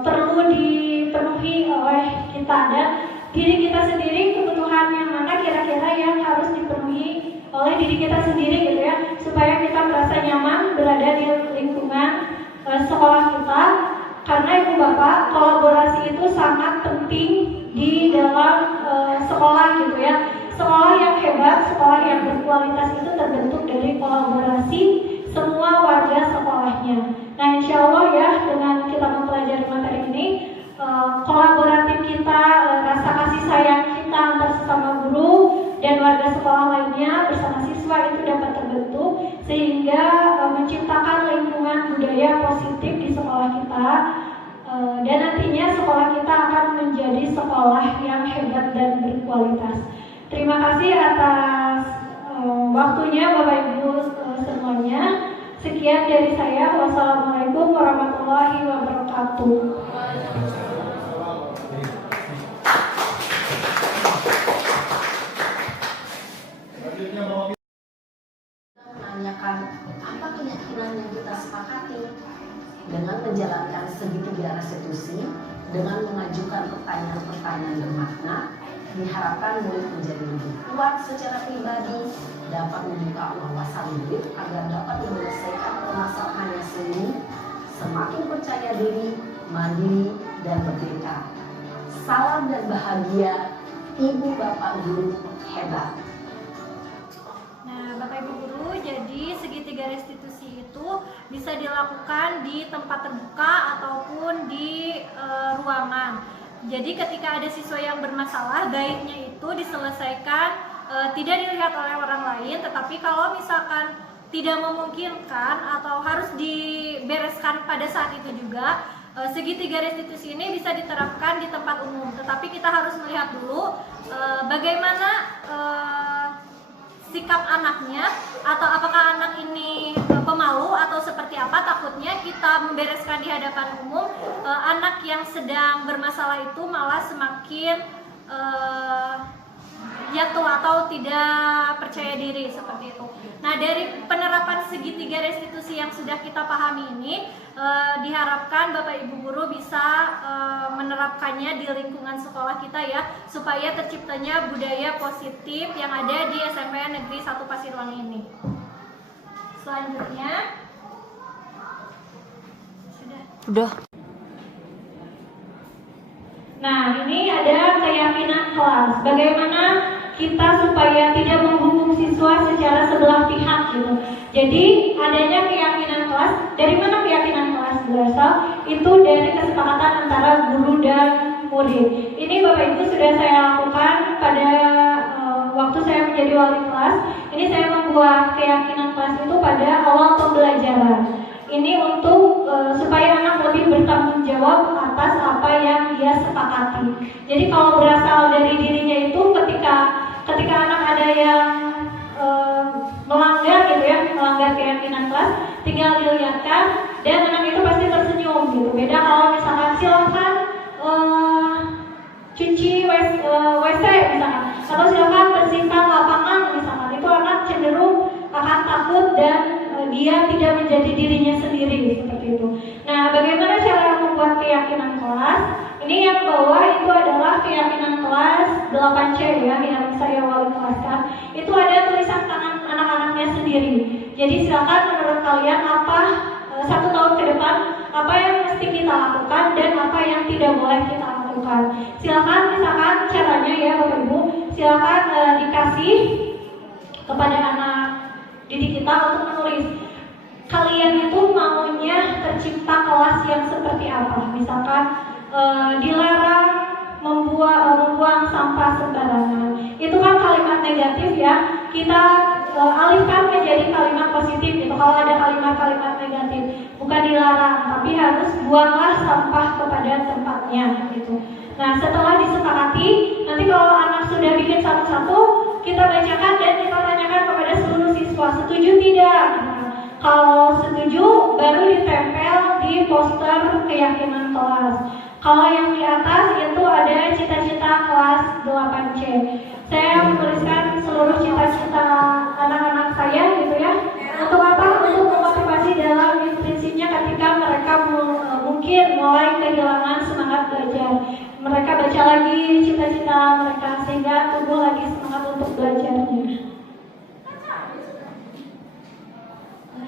perlu dipenuhi oleh kita, dan diri kita sendiri kebutuhan yang mana kira-kira yang harus dipenuhi oleh diri kita sendiri gitu ya, supaya kita merasa nyaman berada di lingkungan sekolah kita. Karena ibu bapak, kolaborasi itu sangat penting di dalam sekolah gitu ya. Sekolah yang hebat, sekolah yang berkualitas itu terbentuk dari kolaborasi semua warga sekolahnya. Nah, insya Allah ya, dengan kita mempelajari materi ini, kolaboratif kita, rasa kasih sayang kita antar sesama guru dan warga sekolah lainnya bersama siswa itu dapat terbentuk sehingga menciptakan lingkungan budaya positif di sekolah kita, dan nantinya sekolah kita akan menjadi sekolah yang hebat dan berkualitas. Terima kasih atas waktunya Bapak Ibu semuanya. Sekian dari saya. Wassalamualaikum warahmatullahi wabarakatuh. Menanyakan apa keyakinan yang kita sepakati dengan menjalankan segitiga restitusi, dengan mengajukan pertanyaan-pertanyaan bermakna, diharapkan murid menjadi lebih kuat secara pribadi, dapat membuka wawasan murid agar dapat menyelesaikan permasalahannya sendiri, semakin percaya diri, mandiri, dan merdeka. Salam dan bahagia, Ibu Bapak Guru hebat. Nah, Bapak Ibu Guru, jadi segitiga restitusi itu bisa dilakukan di tempat terbuka ataupun di ruangan. Jadi ketika ada siswa yang bermasalah, baiknya itu diselesaikan tidak dilihat oleh orang lain, tetapi kalau misalkan tidak memungkinkan atau harus dibereskan pada saat itu juga, segitiga restitusi ini bisa diterapkan di tempat umum. Tetapi kita harus melihat dulu bagaimana sikap anaknya, atau apakah anak ini pemalu atau seperti apa. Takutnya kita membereskan di hadapan umum, anak yang sedang bermasalah itu malah semakin jatuh atau tidak percaya diri seperti itu. Nah, dari penerapan segitiga restitusi yang sudah kita pahami ini, diharapkan Bapak Ibu guru bisa menerapkannya di lingkungan sekolah kita ya, supaya terciptanya budaya positif yang ada di SMPN Negeri 1 Pasirwangi ini. Selanjutnya, Udah. Nah, ini ada keyakinan kelas. Bagaimana kita supaya tidak menghukum siswa secara sebelah pihak gitu. Jadi adanya keyakinan kelas. Dari mana keyakinan kelas berasal? Itu dari kesepakatan antara guru dan murid. Ini Bapak Ibu sudah saya lakukan pada waktu saya menjadi wali kelas. Ini saya membuat keyakinan kelas itu pada awal pembelajaran. Ini untuk supaya anak lebih bertanggung jawab atas apa yang dia sepakati. Jadi kalau berasal dari dirinya itu ketika anak ada yang melanggar gitu ya, melanggar keyakinan kelas, tinggal dilihatkan dan anak itu pasti tersenyum gitu. Beda kalau misalkan silakan cuci WC misalkan, atau silakan bersihkan lapangan misalkan, itu anak cenderung akan takut dan dia tidak menjadi dirinya sendiri seperti itu. Nah, bagaimana cara membuat keyakinan kelas? Ini yang bawah itu adalah keyakinan kelas 8C ya, yang saya wali kelaskan. Itu ada tulisan tangan anak-anaknya sendiri. Jadi silakan menurut kalian apa 1 tahun ke depan apa yang mesti kita lakukan dan apa yang tidak boleh kita lakukan. Silakan misalkan caranya ya Bapak Ibu, silakan dikasih kepada anak didik kita untuk menulis kalian itu maunya tercipta kelas yang seperti apa. Misalkan dilarang membuang sampah sembarangan. Itu kan kalimat negatif ya. Kita alihkan menjadi kalimat positif gitu. Kalau ada kalimat-kalimat negatif, bukan dilarang, tapi harus buanglah sampah kepada tempatnya gitu. Nah, setelah disepakati, nanti kalau anak sudah bikin satu-satu, kita bacakan dan kita tanyakan kepada seluruh siswa, setuju tidak? Kalau setuju, baru ditempel di poster keyakinan kelas. Kalau yang di atas itu ada cita-cita kelas 8C. Saya menuliskan seluruh cita-cita anak-anak saya gitu ya. Untuk apa? Untuk memotivasi dalam prinsipnya ketika mereka mungkin mulai kehilangan semangat belajar. Mereka baca lagi cita-cita mereka sehingga tumbuh lagi semangat untuk belajarnya.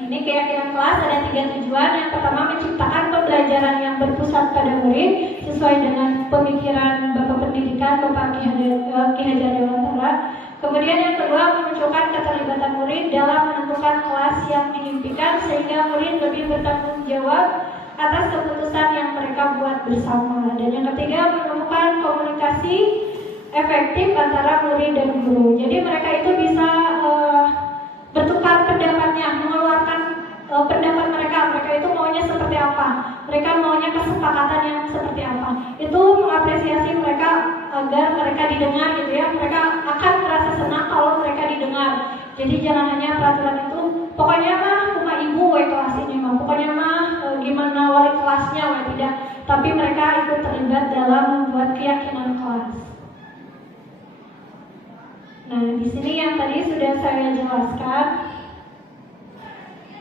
Ini keyakinan kelas ada 3 tujuan. Yang pertama, menciptakan pembelajaran yang berpusat pada murid sesuai dengan pemikiran Bapak Pendidikan Bapak Ki Hajar Dewantara. Kemudian yang kedua, memunculkan keterlibatan murid dalam menentukan kelas yang diimpikan sehingga murid lebih bertanggung jawab atas keputusan yang mereka buat bersama. Dan yang ketiga, menemukan komunikasi efektif antara murid dan guru. Jadi mereka itu bisa bertukar pendapatnya, mengeluarkan pendapat mereka itu maunya seperti apa, mereka maunya kesepakatan yang seperti apa. Itu mengapresiasi mereka agar mereka didengar gitu ya. Mereka akan merasa senang kalau mereka didengar. Jadi jangan hanya peraturan itu, pokoknya mah cuma ibu kelas ini mah, pokoknya mah gimana wali kelasnya tidak. Tapi mereka ikut terlibat dalam membuat keyakinan kelas. Nah, di sini yang tadi sudah saya jelaskan.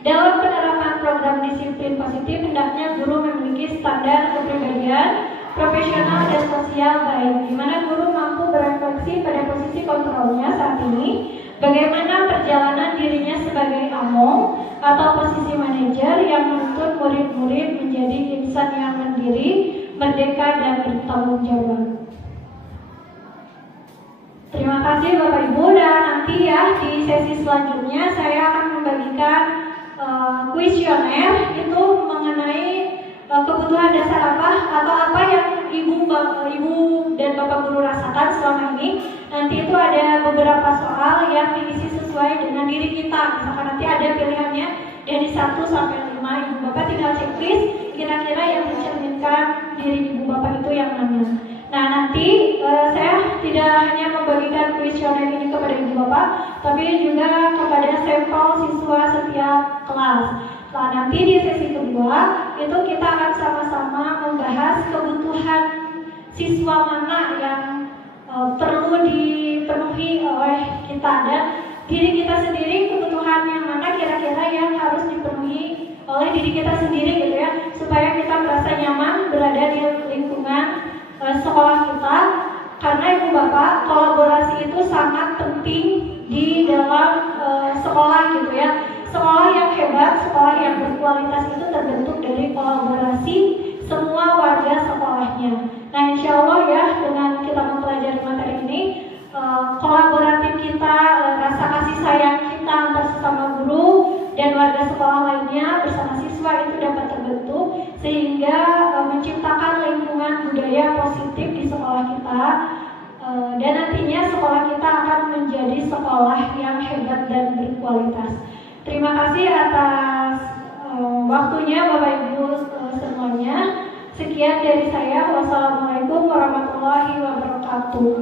Dalam penerapan program disiplin positif, hendaknya guru memiliki standar kepribadian, profesional dan sosial baik, di mana guru mampu berefleksi pada posisi kontrolnya saat ini, bagaimana perjalanan dirinya sebagai among atau posisi manajer yang menuntut murid-murid menjadi insan yang mandiri, merdeka dan bertanggung jawab. Terima kasih Bapak Ibu, dan nanti ya di sesi selanjutnya saya akan membagikan kuesioner itu mengenai kebutuhan dasar apa atau apa yang ibu dan bapak guru rasakan selama ini. Nanti itu ada beberapa soal yang diisi sesuai dengan diri kita. Misalkan nanti ada pilihannya dari 1 sampai 5. Ibu bapak tinggal checklist kira-kira yang mencerminkan diri ibu bapak itu yang mana. Nah, nanti saya tidak hanya membagikan kuesioner ini kepada ibu bapak, tapi juga kepada sampel siswa setiap kelas. Nah, nanti di sesi kedua itu kita akan sama-sama membahas kebutuhan siswa mana yang perlu dipenuhi oleh kita, dan diri kita sendiri kebutuhan yang mana kira-kira yang harus dipenuhi oleh diri kita sendiri gitu ya, supaya kita merasa nyaman berada di lingkungan sekolah kita. Karena Ibu Bapak, kolaborasi itu sangat penting di dalam sekolah gitu ya. Sekolah yang hebat, sekolah yang berkualitas itu terbentuk dari kolaborasi semua warga sekolahnya. Nah, insya Allah ya, dengan kita mempelajari materi ini, kolaboratif kita, rasa kasih sayang kita antar sesama guru dan warga sekolah lainnya bersama siswa itu dapat terbentuk, sehingga menciptakan lingkungan budaya positif di sekolah kita, dan nantinya sekolah kita akan menjadi sekolah yang hebat dan berkualitas. Terima kasih atas waktunya Bapak Ibu semuanya. Sekian dari saya. Wassalamualaikum warahmatullahi wabarakatuh.